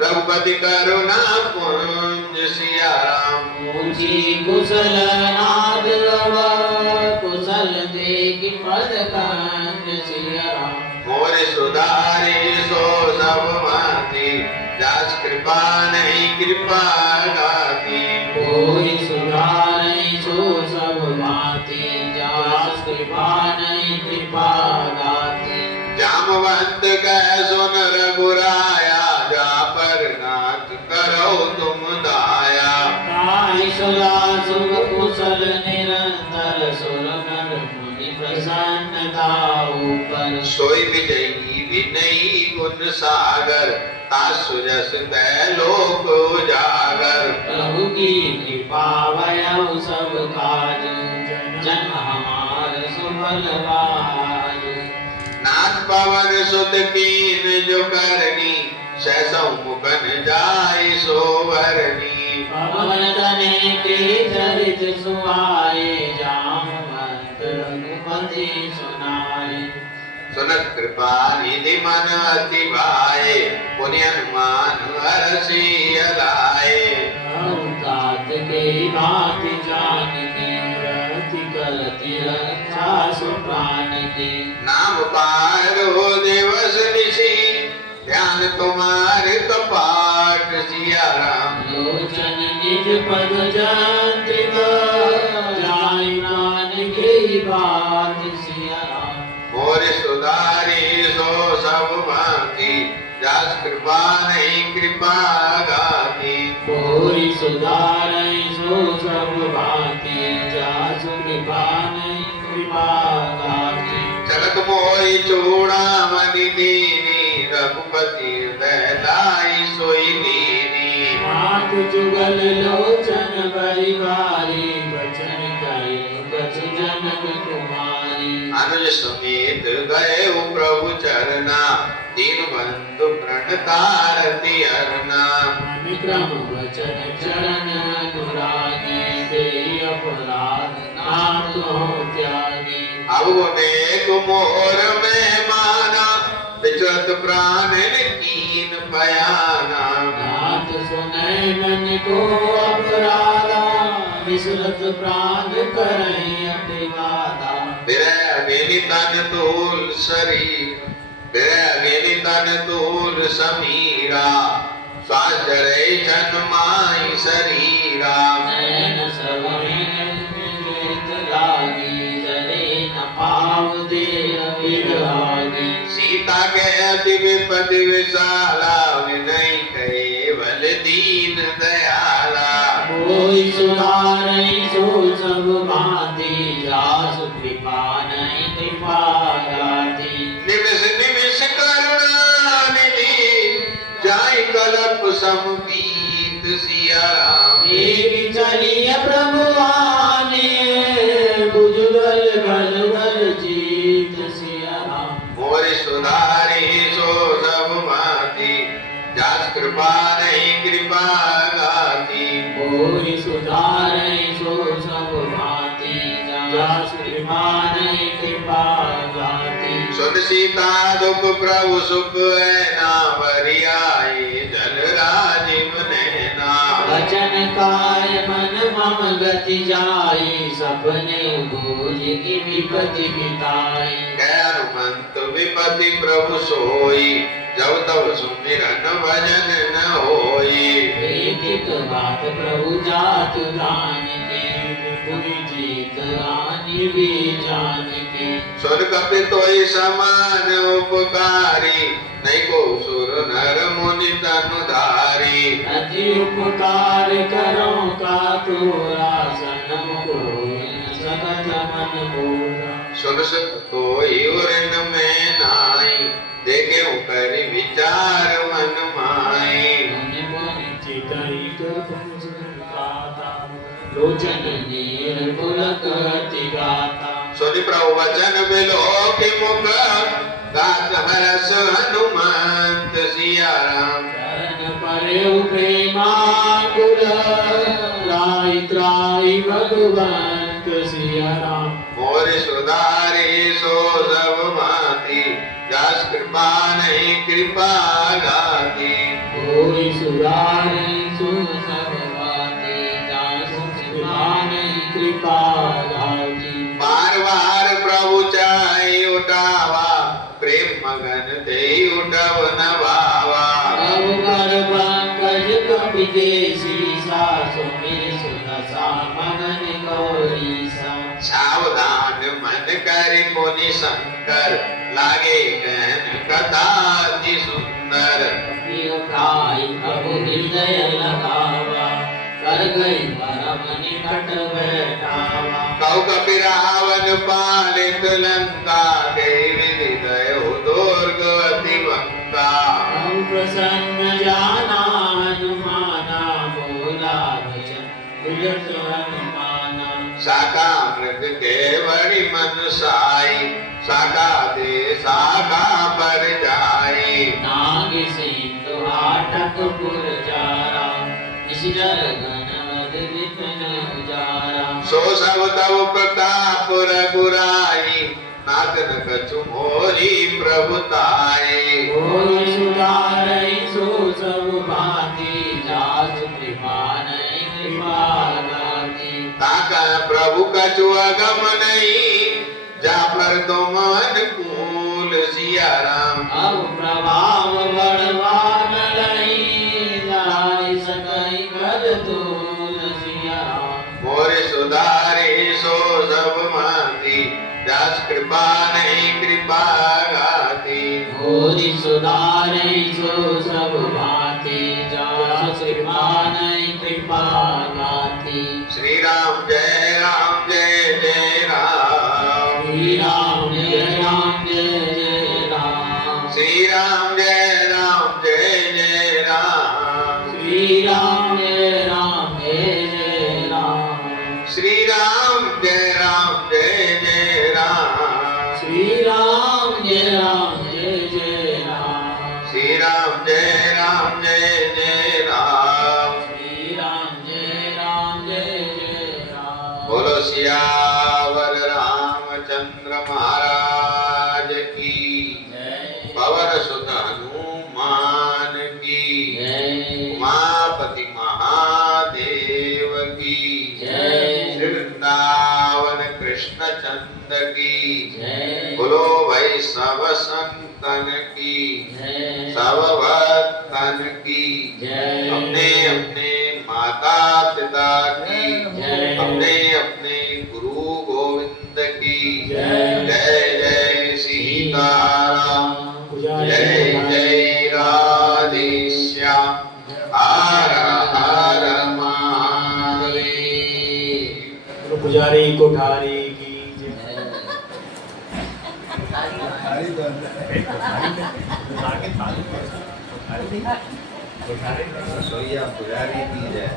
रघुपति करुणा पुंज सिया राम। पूछी कुशल नाद रव, कुशल देख पद कंज सिया राम। मोर सुधारी सो सब भांति, जास कृपा नहीं कृपा गाती। कोई सुधारै सो सब भांति, जास कृपा नहीं कृपा गाती। जामवंत कह सुन रघुराया, जा पर नाथ करो तुम दाया। काई सुला सुख कुशल निरंतर, सुरगण मुनि प्रसन्नता ऊपर। सोई विजयी विनयी गुण सागर, तासु जस तै लोक उजागर। प्रभु की कृपा भयउ सब काज, जन हमार सुफल बाजु। नाथ पवन सुत कीन जो करनी, सहसौ मुकन जाय सो वरनी। पवन तने के चरित सुहाए, जामवंत रघुपति सुनाए। सुनत कृपा निधि मन अति भाए, पुनि हनुमान हरषि अलाए। तात के भांति जानकी, रति करति रक्षा सु प्राण की। नाम पारो दिवस निशि, ध्यान तुम्हार कपाट सिया राम। लोचन निज पद जंत्रिका, जाय नानक की बात सिया राम। मोर सुधारी सो सब भांति, जास कृपा नहीं कृपा गाती। कोई सुधारै सो सब भांति, जास कृपा नहीं कृपा गाती। चलत मोहि चूड़ामणि दीनी, रघुपति दहलाई सोई दीनी। नाथ जुगल लोचन बलिहारी, बचन करि कछु जनक कुमारी। अनुज समेत गए प्रभु चरना, दीन बंधु प्रणतारति अरना। मन क्रम वचन चरण अनुरागी, देहि अपराध नाथ हो त्यागी। अब अनेक मोर में माना, विचरत प्राण कीन बयाना। नाथ सुनै मन को अपराधा, विसरत प्राण करई अतिवादा। विरह अग्नि तन तूल शरीर, विरह अग्नि तन तूल समीरा। श्वास चढ़े छन माई शरीरा। नयन सवरिन नित लागी, जरे न पाव देह विरागी। सीता के अति विपति विशाला, विनय केवल दीन दयाला। कोई सुधारै सो सब भांति, जासु कृपा नहीं कृपा गाती। निमिष निमिष करुणा निधि, जाय कलप समपीत सिया राम। एक चलिय प्रभु आने, बुजुगल गल गल जीत सिया राम। मोर सुधारी सो सब भांति, जास कृपा नहीं कृपा गाती। कोई सुधारै सो सब भांति, जासु कृपा नहीं कृपा गाती। सुन सीता दुख प्रभु सुख है नावरी, गति जाई, सपने भूज की विपत्ति बिताई। हनुमंत विपति प्रभु सोई, जब तब सुमिरन भजन न होई। एक बात प्रभु जात दान की, पूरी जीत आनी भी जान की। सुर कपि तोई समान उपकारी, नहीं को सुर नर मुनि तनुधारी। अति उपकार करो का तोरा, सनम कोई न सकत मन मोरा। सुन सुत कोई उरन में नाई, देखे करि विचार मन माई। मुनि मुनि चितई कर गाता, लोचन नीर पुलक अति गाता। सुनि प्रभु वचन बिलोक मुख, गात हरस हनुमंत सिया राम। शरण परेउ प्रेमाकुल, त्राहि त्राहि भगवंत सिया राम। मोर सुधारी सो सब भांति, दास कृपा नहीं कृपा गाती। कोई सुधारे सो सब भांति, दास कृपा नहीं कृपा गाती। बार बार प्रभु चाहि उठावा, प्रेम मगन ते उठव न भावा। प्रभु कर पंकज कपि केसी, सासु मेरे सुदशा मगन गौरीसा। सावधान मन करि मुनि शंकर, लागे कहन कथा अति सुंदर। प्रिय भाई प्रभु हृदय लगावा, कर गई परम निकट बैठावा। कौ कपि रावण पालित लंका, गई विधि दयो दुर्ग अति बंका। हम प्रसन्न जाना हनुमाना, बोला वचन बुझत हनुमाना। शाखा मृग के बड़ी मन साई, शाखा दे शाखा पर जाई। नाग सिंधु हाटक पुर जारा, इस जर घन मद विपिन उजारा। सो सब तब प्रताप रघुराई, नाथ न कछु मोरी प्रभुताई। कोई सुधारै सो सब भांति, जासु कृपा नहीं कृपा गाती। ताका प्रभु कछु अगम नहीं, जा पर तुम अनुकूल सिया राम। अब प्रभाव बढ़वान लई, लाई सकई कर तूल सिया राम। मोरे सुधारे सो सब भांति, दास कृपा नहीं कृपा गाती। कोई सुधारै सो सब भांति, जासु कृपा नहीं कृपा गाती। श्री राम जय राम जय जय राम। श्री राम जय राम जय जय राम। श्री राम जय राम जय जय राम। श्री राम जय राम जय जय राम। श्री राम जय राम जय जय राम। श्री राम जय राम जय जय राम। श्री राम जय राम जय जय राम। श्री राम जय राम जय जय राम। बोलो सियावर रामचंद्र महाराज की जय पवन सुत हनुमान की जय उमापति महादेव की जय। श्री वृंदावन कृष्ण चंद की जय बोलो भाई सब संतन की जय सब भक्तन की जय। अपने अपने माता पिता की जय। अपने अपने गुरु गोविंद की जय। जय जय सीताराम जय जय जय राधेश्याम हर हर महादेव। पुजारी कोठारी की रसोईया पुजारी की जय।